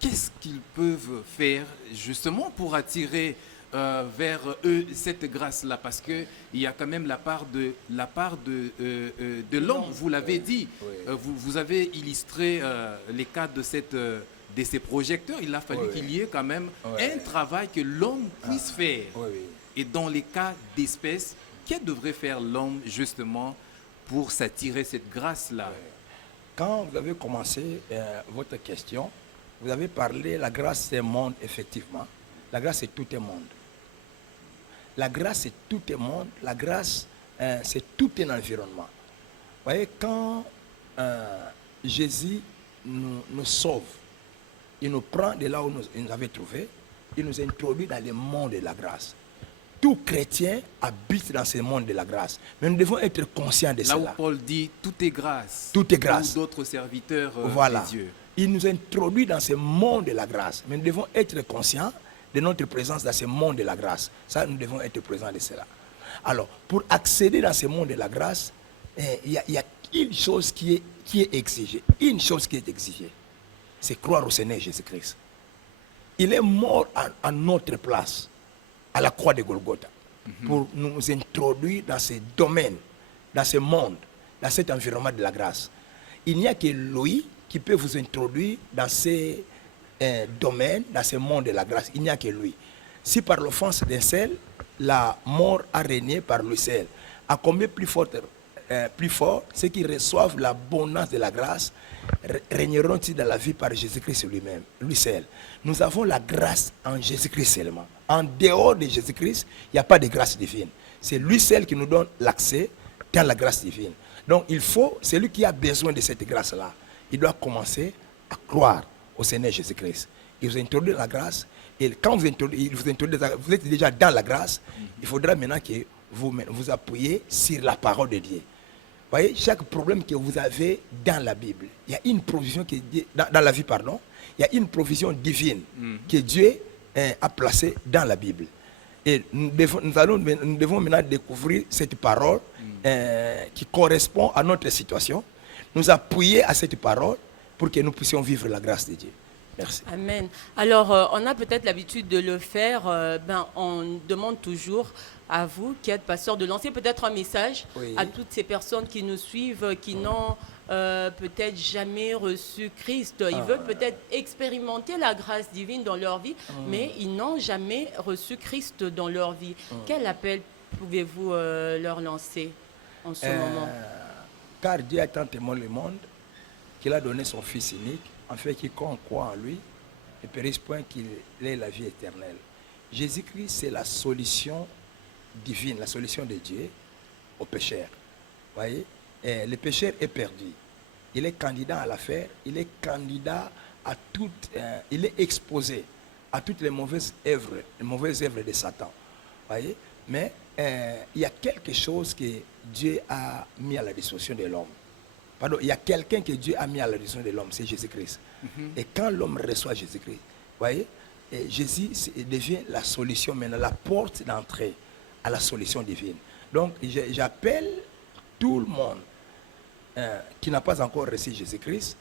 qu'est-ce qu'ils peuvent faire justement pour attirer vers eux cette grâce-là, parce qu'il y a quand même la part de l'homme, vous l'avez dit. Vous avez illustré les cas de ces projecteurs. Il a fallu qu'il y ait quand même un travail que l'homme puisse faire. Et dans les cas d'espèces, que devrait faire l'homme justement pour s'attirer cette grâce-là? Quand vous avez commencé votre question, vous avez parlé, la grâce c'est un monde, effectivement. La grâce c'est tout un monde. La grâce c'est tout un monde. La grâce c'est tout un environnement. Vous voyez, quand Jésus nous sauve, il nous prend de là où il nous avait trouvé, il nous introduit dans le monde de la grâce. Tout chrétien habite dans ce monde de la grâce. Mais nous devons être conscients de cela. Là où Paul dit, tout est grâce. Tout est grâce. Ou d'autres serviteurs de Dieu. Il nous introduit dans ce monde de la grâce. Mais nous devons être conscients de notre présence dans ce monde de la grâce. Ça, nous devons être présents de cela. Alors, pour accéder dans ce monde de la grâce, il y a une chose qui est exigée. Une chose qui est exigée. C'est croire au Seigneur Jésus-Christ. Il est mort à notre place, à la croix de Golgotha, pour nous introduire dans ce domaine, dans ce monde, dans cet environnement de la grâce. Il n'y a que lui qui peut vous introduire dans ces domaines, dans ce monde de la grâce. Il n'y a que lui. Si par l'offense d'un seul, la mort a régné par le seul, à combien plus fort ceux qui reçoivent l'abondance de la grâce régneront-ils dans la vie par Jésus-Christ lui-même, lui seul. Nous avons la grâce en Jésus-Christ seulement. En dehors de Jésus-Christ, il n'y a pas de grâce divine. C'est lui seul qui nous donne l'accès dans la grâce divine. Donc il faut, celui qui a besoin de cette grâce-là, il doit commencer à croire au Seigneur Jésus-Christ. Il vous introduit la grâce, et quand il vous introduit, vous êtes déjà dans la grâce, il faudra maintenant que vous appuyez sur la parole de Dieu. Vous voyez, chaque problème que vous avez dans la Bible, il y a une provision qui est dans la vie, pardon, il y a une provision divine que Dieu a placée dans la Bible. Et nous devons maintenant découvrir cette parole qui correspond à notre situation, nous appuyer à cette parole pour que nous puissions vivre la grâce de Dieu. Merci. Amen. Alors, on a peut-être l'habitude de le faire. On demande toujours à vous, qui êtes pasteur, de lancer peut-être un message à toutes ces personnes qui nous suivent, qui n'ont peut-être jamais reçu Christ. Ils veulent peut-être expérimenter la grâce divine dans leur vie, mais ils n'ont jamais reçu Christ dans leur vie. Quel appel pouvez-vous leur lancer en ce moment? Car Dieu a tant aimé le monde qu'il a donné son Fils unique, en fait, quiconque croit en lui ne périsse point, qu'il ait la vie éternelle. Jésus-Christ, c'est la solution divine, la solution de Dieu aux pécheurs. Voyez, le pécheur est perdu. Il est candidat à l'affaire, il est candidat à toutes, il est exposé à toutes les mauvaises œuvres de Satan. Voyez, mais il y a quelque chose que Dieu a mis à la disposition de l'homme. Pardon, il y a quelqu'un que Dieu a mis à la disposition de l'homme, c'est Jésus-Christ. Et quand l'homme reçoit Jésus-Christ, voyez, Jésus devient la solution maintenant, la porte d'entrée à la solution divine. Donc, j'appelle tout le monde qui n'a pas encore reçu Jésus-Christ,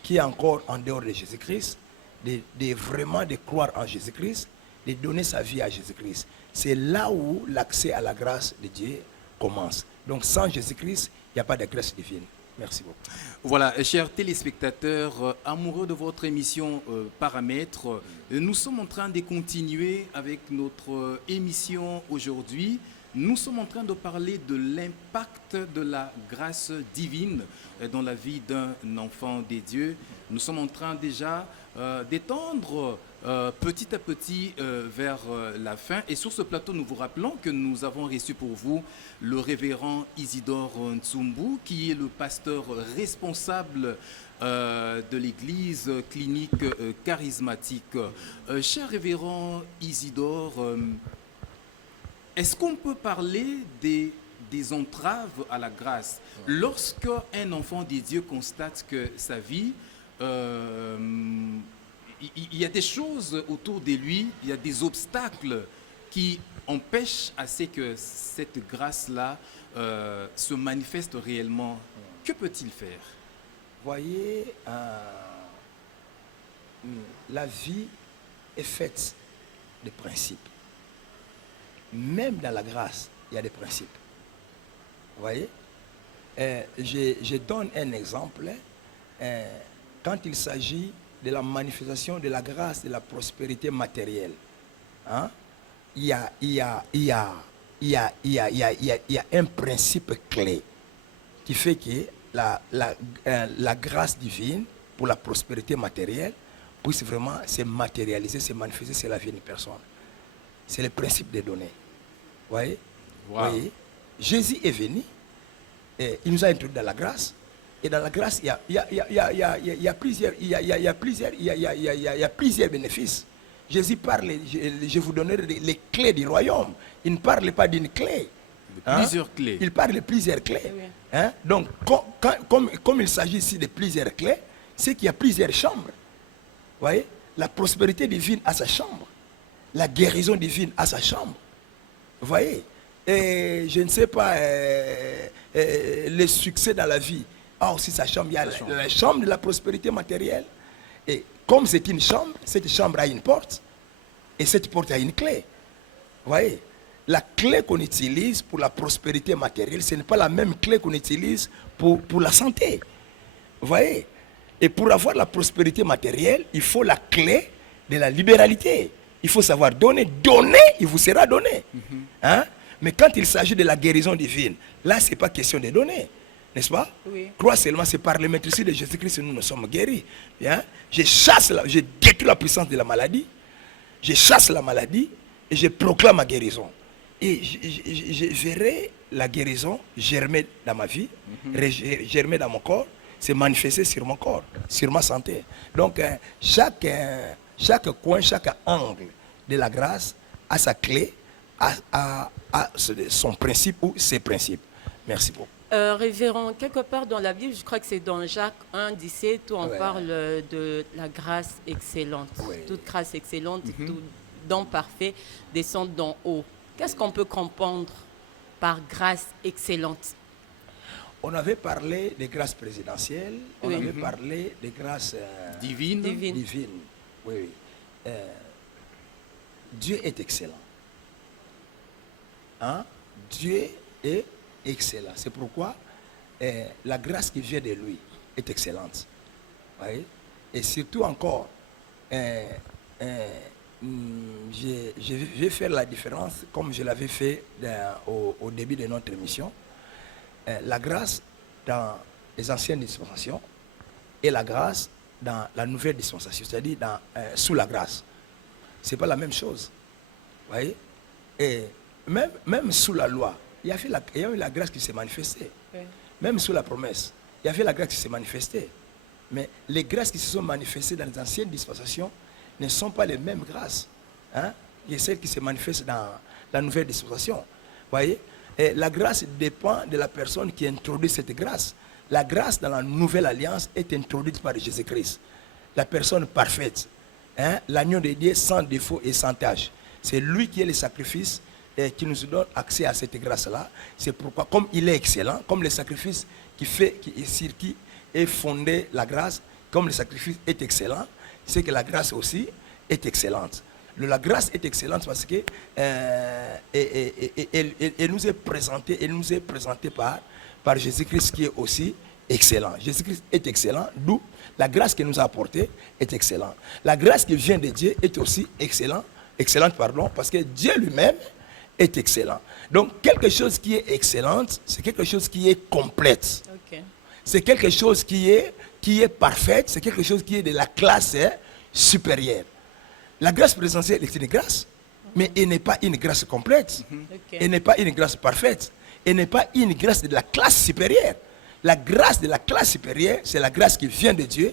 qui est encore en dehors de Jésus-Christ, de vraiment de croire en Jésus-Christ, de donner sa vie à Jésus-Christ. C'est là où l'accès à la grâce de Dieu commence. Donc, sans Jésus-Christ, il n'y a pas de grâce divine. Merci beaucoup. Voilà, chers téléspectateurs, amoureux de votre émission Paramètres, nous sommes en train de continuer avec notre émission aujourd'hui. Nous sommes en train de parler de l'impact de la grâce divine dans la vie d'un enfant des dieux. Nous sommes en train déjà d'étendre petit à petit vers la fin. Et sur ce plateau, nous vous rappelons que nous avons reçu pour vous le révérend Isidore Ntsumbu, qui est le pasteur responsable de l'église clinique charismatique. Cher révérend Isidore, est-ce qu'on peut parler des entraves à la grâce? Lorsque un enfant des dieux constate que sa vie, il y a des choses autour de lui, il y a des obstacles qui empêchent à ce que cette grâce-là se manifeste réellement. Que peut-il faire? Voyez, la vie est faite de principes. Même dans la grâce, il y a des principes. Vous voyez, je donne un exemple. Quand il s'agit de la manifestation de la grâce, de la prospérité matérielle, hein, il y a un principe clé qui fait que la grâce divine pour la prospérité matérielle puisse vraiment se matérialiser, se manifester sur la vie d'une personne. C'est le principe des données. Vous voyez? Wow. Voyez? Jésus est venu, et il nous a introduit dans la grâce. Et dans la grâce, il y a plusieurs bénéfices. Jésus parle, je vous donnerai les clés du royaume. Il ne parle pas d'une clé. Plusieurs clés. Il parle de plusieurs clés. Oui. Hein? Donc, comme il s'agit ici de plusieurs clés, c'est qu'il y a plusieurs chambres. Vous voyez? La prospérité divine a sa chambre. La guérison divine a sa chambre. Vous voyez? Et je ne sais pas, le succès dans la vie a aussi sa chambre. Il y a la chambre de la prospérité matérielle. Et comme c'est une chambre, cette chambre a une porte. Et cette porte a une clé. Vous voyez? La clé qu'on utilise pour la prospérité matérielle, ce n'est pas la même clé qu'on utilise pour la santé. Vous voyez? Et pour avoir la prospérité matérielle, il faut la clé de la libéralité. Il faut savoir donner. Donner, il vous sera donné. Hein? Mais quand il s'agit de la guérison divine, là, ce n'est pas question de donner. N'est-ce pas? Oui. Crois seulement, c'est par le maîtrise de Jésus-Christ que nous sommes guéris. Hein? Je détruis la puissance de la maladie. Je chasse la maladie et je proclame ma guérison. Et je verrai la guérison germer dans ma vie, germer dans mon corps, se manifester sur mon corps, sur ma santé. Donc, chaque coin, chaque angle de la grâce a sa clé, a son principe ou ses principes. Merci beaucoup. Révérend, quelque part dans la Bible, je crois que c'est dans Jacques 1, 17, où on parle de la grâce excellente. Oui. Toute grâce excellente, tout don parfait descend d'en haut. Qu'est-ce qu'on peut comprendre par grâce excellente? On avait parlé des grâces présidentielles, on avait parlé des grâces Divine. divines. Oui, oui. Dieu est excellent. Hein? Dieu est excellent. C'est pourquoi la grâce qui vient de lui est excellente. Oui? Et surtout encore, je vais faire la différence comme je l'avais fait au début de notre émission. La grâce dans les anciennes dispensations et la grâce dans la nouvelle dispensation, c'est-à-dire sous la grâce. Ce n'est pas la même chose. Vous voyez? Et même sous la loi, il y a eu la grâce qui s'est manifestée. Oui. Même sous la promesse, il y avait la grâce qui s'est manifestée. Mais les grâces qui se sont manifestées dans les anciennes dispensations ne sont pas les mêmes grâces, hein, que celles qui se manifestent dans la nouvelle dispensation. Vous voyez? Et la grâce dépend de la personne qui introduit cette grâce. La grâce dans la nouvelle alliance est introduite par Jésus-Christ. La personne parfaite, hein, l'agneau de Dieu sans défaut et sans tâche. C'est lui qui est le sacrifice et qui nous donne accès à cette grâce-là. C'est pourquoi, comme il est excellent, comme le sacrifice sur qui est fondé la grâce, comme le sacrifice est excellent, c'est que la grâce aussi est excellente. La grâce est excellente parce que elle nous est présentée par Jésus-Christ qui est aussi excellent. Jésus-Christ est excellent, d'où la grâce qu'il nous a apportée est excellente. La grâce qui vient de Dieu est aussi excellente, parce que Dieu lui-même est excellent. Donc quelque chose qui est excellente, c'est quelque chose qui est complète. Okay. C'est quelque chose qui est parfaite, c'est quelque chose qui est de la classe supérieure. La grâce présidentielle est une grâce, mais elle n'est pas une grâce complète. Okay. Elle n'est pas une grâce parfaite. Elle n'est pas une grâce de la classe supérieure. La grâce de la classe supérieure, c'est la grâce qui vient de Dieu.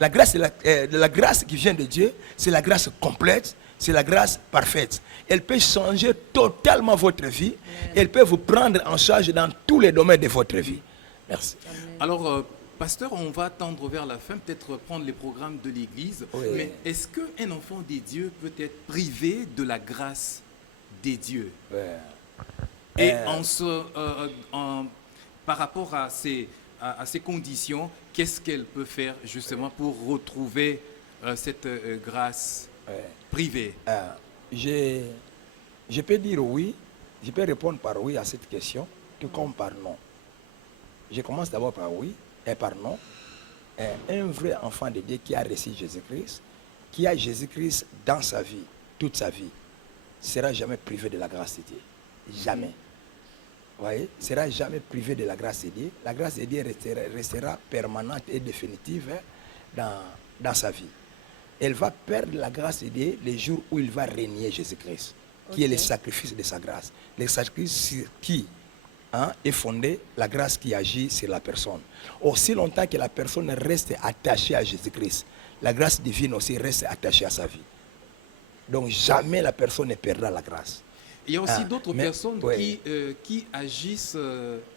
La grâce de la grâce qui vient de Dieu, c'est la grâce complète, c'est la grâce parfaite. Elle peut changer totalement votre vie. Elle peut vous prendre en charge dans tous les domaines de votre vie. Merci. Alors, pasteur, on va tendre vers la fin, peut-être prendre les programmes de l'Église. Oui. Mais est-ce qu'un enfant des dieux peut être privé de la grâce des dieux? Et par rapport à ces conditions, qu'est-ce qu'elle peut faire justement pour retrouver cette grâce privée? Je peux dire oui, je peux répondre par oui à cette question, tout comme par non. Je commence d'abord par oui et par non. Un vrai enfant de Dieu qui a reçu Jésus-Christ, qui a Jésus-Christ dans sa vie, toute sa vie, ne sera jamais privé de la grâce de Dieu. Jamais. Vous voyez, ne sera jamais privé de la grâce de Dieu. La grâce de Dieu restera permanente et définitive dans sa vie. Elle va perdre la grâce de Dieu les jours où il va régner Jésus-Christ, qui est le sacrifice de sa grâce. Le sacrifice sur qui est fondé la grâce qui agit sur la personne. Aussi longtemps que la personne reste attachée à Jésus-Christ, la grâce divine aussi reste attachée à sa vie. Donc jamais la personne ne perdra la grâce. Il y a aussi d'autres personnes qui agissent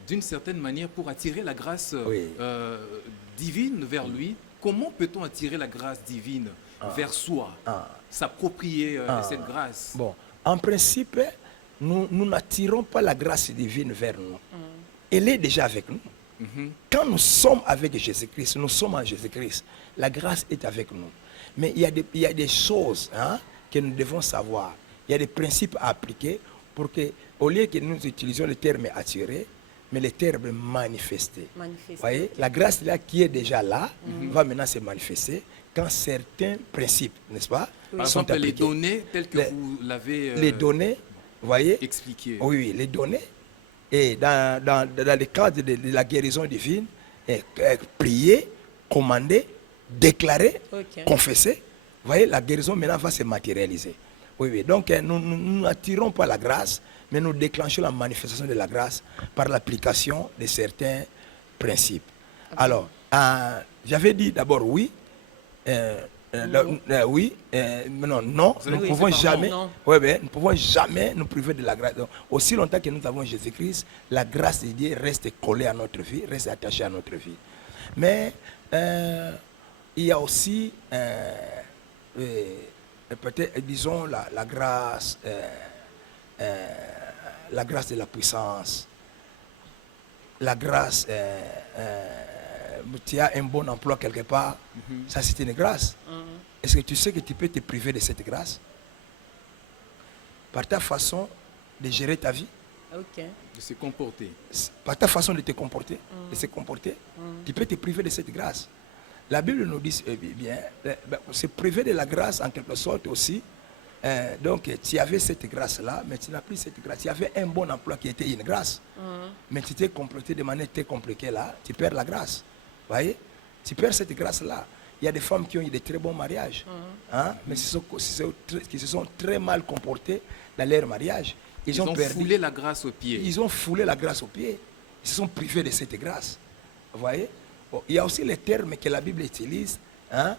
d'une certaine manière pour attirer la grâce divine vers lui. Comment peut-on attirer la grâce divine vers soi, s'approprier cette grâce? Bon, en principe, nous n'attirons pas la grâce divine vers nous. Elle est déjà avec nous. Quand nous sommes avec Jésus-Christ, nous sommes en Jésus-Christ, la grâce est avec nous. Mais il y a des choses que nous devons savoir. Il y a des principes à appliquer pour que, au lieu que nous utilisions le terme attirer, mais le terme manifester. Manifester, Voyez, ok. la grâce là qui est déjà là va maintenant se manifester quand certains principes, n'est-ce pas, Par sont exemple, les appliqués. données telles que vous l'avez Les données, voyez, expliqué. oui, les données, et dans le cadre de la guérison divine, prier, commander, déclarer, Ok. confesser, voyez, la guérison maintenant va se matérialiser. Oui, oui. Donc nous n'attirons pas la grâce, mais nous déclenchons la manifestation de la grâce par l'application de certains principes. Alors, j'avais dit d'abord oui. Oui, non, nous Oui, ne c'est pouvons pardon, jamais, non. nous pouvons jamais nous priver de la grâce. Donc, aussi longtemps que nous avons Jésus-Christ, la grâce de Dieu reste collée à notre vie, reste attachée à notre vie. Mais il y a aussi peut-être, disons, la grâce de la puissance, la grâce, tu as un bon emploi quelque part, ça c'est une grâce. Est-ce que tu sais que tu peux te priver de cette grâce par ta façon de gérer ta vie, Ok. De se comporter. par ta façon de te comporter, de se comporter, tu peux te priver de cette grâce. La Bible nous dit bien, se priver de la grâce en quelque sorte aussi. Donc tu avais cette grâce-là, mais tu n'as plus cette grâce. Tu avais un bon emploi qui était une grâce, mais tu t'es comporté de manière très compliquée là, tu perds la grâce. Voyez, tu perds cette grâce-là. Il y a des femmes qui ont eu de très bons mariages, hein, mais qui se sont très mal comportées dans leur mariage. Ils ont perdu. foulé la grâce aux pieds. Ils ont foulé la grâce aux pieds. Ils se sont privés de cette grâce. Vous voyez? Bon, il y a aussi les termes que la Bible utilise. Hein,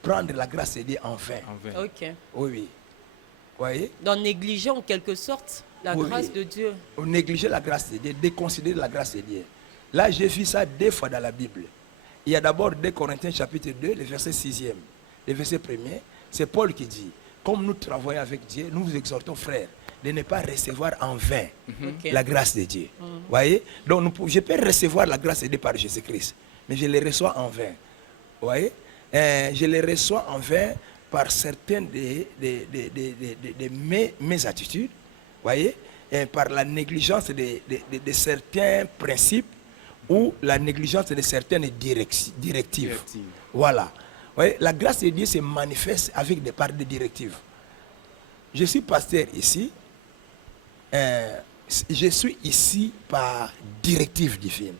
prendre la grâce de Dieu en vain. En vain. Ok. Oui, oui. Vous voyez? Donc négliger en quelque sorte la Oui, grâce oui. de Dieu. Négliger la grâce de Dieu, déconsidérer la grâce de Dieu. Là, j'ai vu ça 2 fois dans la Bible. Il y a d'abord 2 Corinthiens chapitre 2, le verset 6e. Le verset 1er, c'est Paul qui dit, comme nous travaillons avec Dieu, nous vous exhortons, frères, de ne pas recevoir en vain Ok. la grâce de Dieu. Voyez? Donc, je peux recevoir la grâce de Dieu par Jésus-Christ, mais je les reçois en vain. Voyez? Je les reçois en vain par certaines de mes attitudes. Voyez? Et par la négligence de certains principes ou la négligence de certaines directives. Voilà. Voyez? La grâce de Dieu se manifeste avec des parts de directives. Je suis pasteur ici. Je suis ici par directive divine.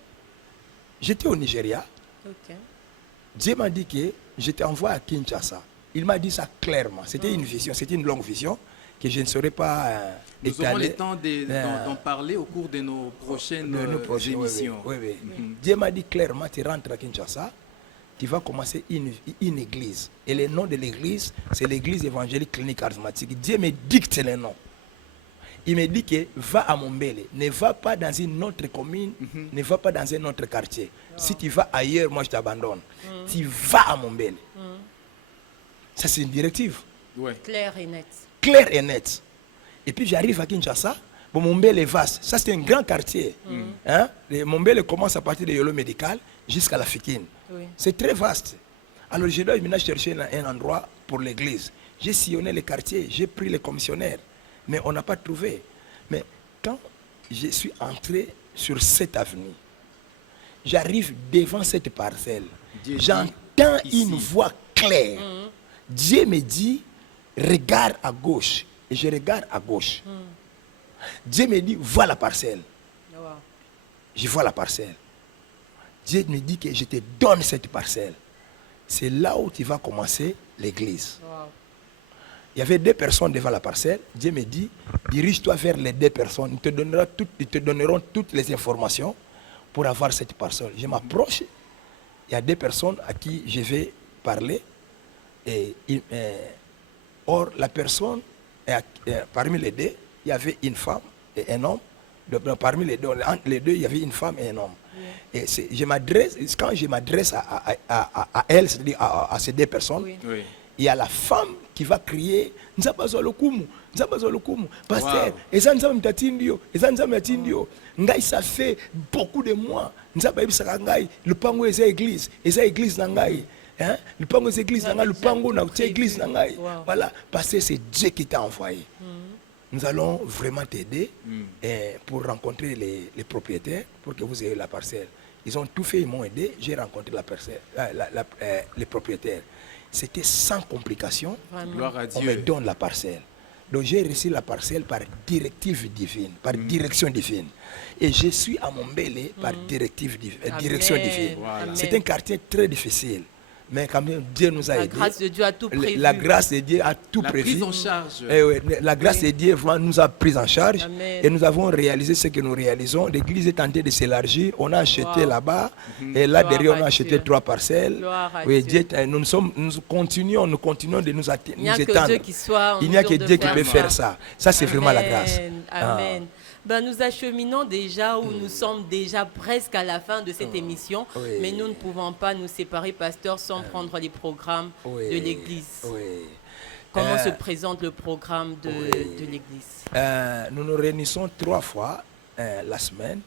J'étais au Nigeria. Ok. Dieu m'a dit que je t'envoie à Kinshasa. Il m'a dit ça clairement. C'était une vision, c'était une longue vision que je ne saurais pas Nous aurons étaler. le temps d'en parler au cours de nos prochaines émissions. Oui, oui. Dieu m'a dit clairement, tu rentres à Kinshasa, tu vas commencer une église. Et le nom de l'église, c'est l'église évangélique clinique charismatique. Dieu me dicte le nom. Il me dit que va à Mombele, ne va pas dans une autre commune, ne va pas dans un autre quartier. Si tu vas ailleurs, moi je t'abandonne. Tu vas à Mombele. Ça c'est une directive. Ouais. Clair et net. Claire et nette. Et puis j'arrive à Kinshasa, bon, Mombele est vaste. Ça c'est un grand quartier. Hein? Mombele commence à partir de Yolo Médical jusqu'à la Fikine. Oui. C'est très vaste. Alors je dois maintenant chercher un endroit pour l'église. J'ai sillonné les quartiers, j'ai pris les commissionnaires, mais on n'a pas trouvé. Mais quand je suis entré sur cette avenue, j'arrive devant cette parcelle, Dieu dit, j'entends ici. une voix claire. Dieu me dit, regarde à gauche. Et je regarde à gauche. Dieu me dit, vois la parcelle. Wow. Je vois la parcelle. Dieu me dit que je te donne cette parcelle. C'est là où tu vas commencer l'église. Wow. Il y avait 2 personnes devant la parcelle. Dieu me dit, dirige-toi vers les 2 personnes. Ils te donneront toutes les informations pour avoir cette parcelle. Je m'approche. Il y a 2 personnes à qui je vais parler. Or, la personne, parmi les 2, il y avait une femme et un homme. Parmi entre les 2, il y avait une femme et un homme. Et quand je m'adresse à elles, c'est-à-dire à ces 2 personnes, Oui. Oui. il y a la femme qui va crier Nzaba lokumu, pasteur, Wow. et ça Nzaba mtatindio, et ça Nzaba mtatindio. Ngai, ça fait beaucoup de mois. Nzaba ibisaka ngai, le pango eza église na ngai. Hein? Le pango eza église na ngai, le pango na église na ngai. Wow. Voilà, parce que c'est Dieu qui t'a envoyé. nous allons vraiment t'aider pour rencontrer les propriétaires, pour que vous ayez la parcelle. Ils ont tout fait, ils m'ont aidé, j'ai rencontré la parcelle, les propriétaires. C'était sans complication. Gloire à On me Dieu. donne la parcelle. Donc j'ai reçu la parcelle par directive divine, par direction divine. Et je suis à Mombele par direction divine. Voilà. C'est un quartier très difficile. Mais quand même, Dieu nous a La aidés. grâce de Dieu a tout prévu. La grâce de Dieu a tout La prévu. prise en charge. La grâce de Dieu vraiment nous a pris en charge. Amen. Et nous avons réalisé ce que nous réalisons. L'église est tentée de s'élargir. On a acheté là-bas. Et là, Gloire derrière, on à a acheté Dieu. 3 parcelles. Gloire à Oui, Dieu. nous continuons de nous Il n'y a que étendre. Dieu qui soit en Il n'y a que mesure de Dieu qui peut faire faire ça. Ça, c'est vraiment la grâce. Amen. Ben, nous acheminons déjà, ou nous sommes déjà presque à la fin de cette émission, Oui. mais nous ne pouvons pas nous séparer, pasteur, sans prendre les programmes Oui. de l'Église. Oui. Comment se présente le programme de l'Église? Nous nous réunissons 3 fois la semaine.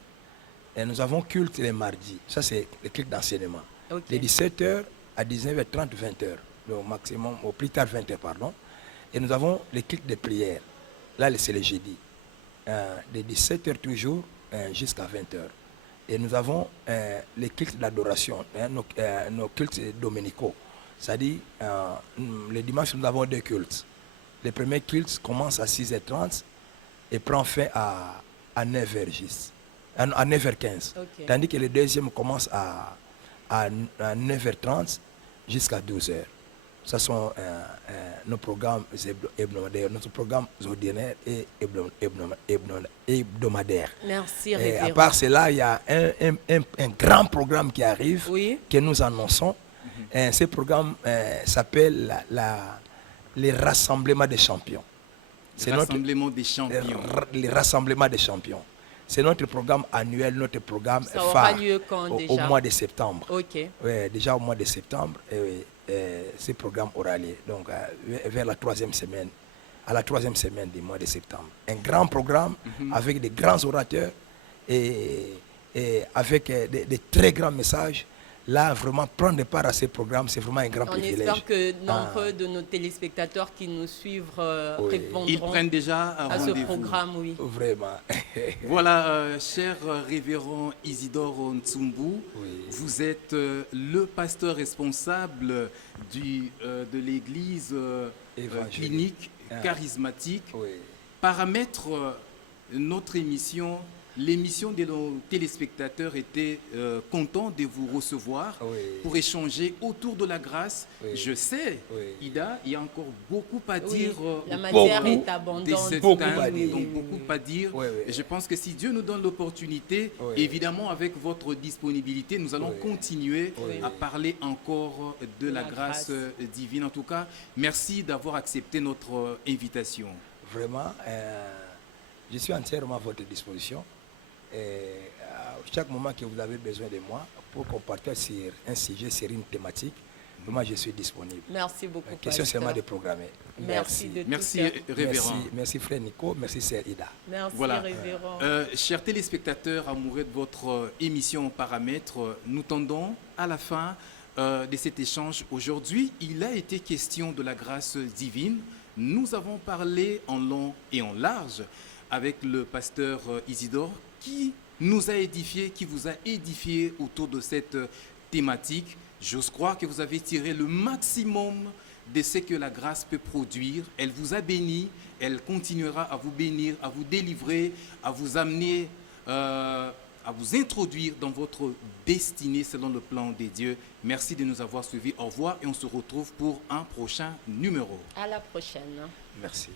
Et nous avons culte les mardis. Ça, c'est le culte d'enseignement. Ok. De 17h à 19h30, 20h. Au maximum, au plus tard 20h, pardon. Et nous avons le culte de prière. Là, c'est le jeudi. De 17h toujours jusqu'à 20h. Et nous avons les cultes d'adoration, nos cultes dominicaux. C'est-à-dire, le dimanche, nous avons 2 cultes. Le premier culte commence à 6h30 et prend fin à 9h juste. À 9h15. Ok. Tandis que le deuxième commence à 9h30 jusqu'à 12h. Ce sont nos programmes hebdomadaires, notre programme ordinaire et hebdomadaire. Merci, Et à révérend. part cela, il y a un grand programme qui arrive, Oui. que nous annonçons. Ce programme s'appelle les rassemblements des champions. C'est Le notre rassemblement des champions. les rassemblements des champions. C'est notre programme annuel, notre programme Ça aura phare lieu quand au déjà? mois de septembre. Ok. Ouais, déjà au mois de septembre, ce programme aura lieu. Donc, vers la 3e semaine, à la 3e semaine du mois de septembre. Un grand programme avec des grands orateurs et avec des très grands messages. Là, vraiment, prendre part à ces programmes, c'est vraiment un grand On privilège. espère que nombreux de nos téléspectateurs qui nous suivent Oui. Ils répondront prennent déjà à ce rendez-vous. programme, oui. Vraiment. Voilà, cher révérend Isidore Ntsumbu, Oui. vous êtes le pasteur responsable de l'église Évangélique. clinique charismatique. Oui. Paramètre notre émission, l'émission de nos téléspectateurs était content de vous recevoir Oui. pour échanger autour de la grâce. Oui. Je sais, Oui. Ida, il y a encore beaucoup à Oui, dire. la matière beaucoup est abondante. Dès cette Beaucoup temps, à dire. donc beaucoup à dire. Oui, oui. Et je pense que si Dieu nous donne l'opportunité, Oui. évidemment avec votre disponibilité, nous allons Oui. continuer Oui. à parler encore de la grâce divine. En tout cas, merci d'avoir accepté notre invitation. Vraiment, je suis entièrement à votre disposition. Et à chaque moment que vous avez besoin de moi pour qu'on partage sur un sujet, sur une thématique, moi je suis disponible. Merci beaucoup, La question pasteur. seulement de programmer. Merci de Merci, tout cœur. révérend. Merci frère Nico, merci sœur Ida. Merci, Voilà. révérend. Chers téléspectateurs amoureux de votre émission Paramètres, nous tendons à la fin de cet échange. Aujourd'hui, il a été question de la grâce divine. Nous avons parlé en long et en large avec le pasteur Isidore qui nous a édifié, qui vous a édifié autour de cette thématique. J'ose croire que vous avez tiré le maximum de ce que la grâce peut produire. Elle vous a béni, elle continuera à vous bénir, à vous délivrer, à vous amener, à vous introduire dans votre destinée selon le plan des dieux. Merci de nous avoir suivis. Au revoir et on se retrouve pour un prochain numéro. À la prochaine. Merci.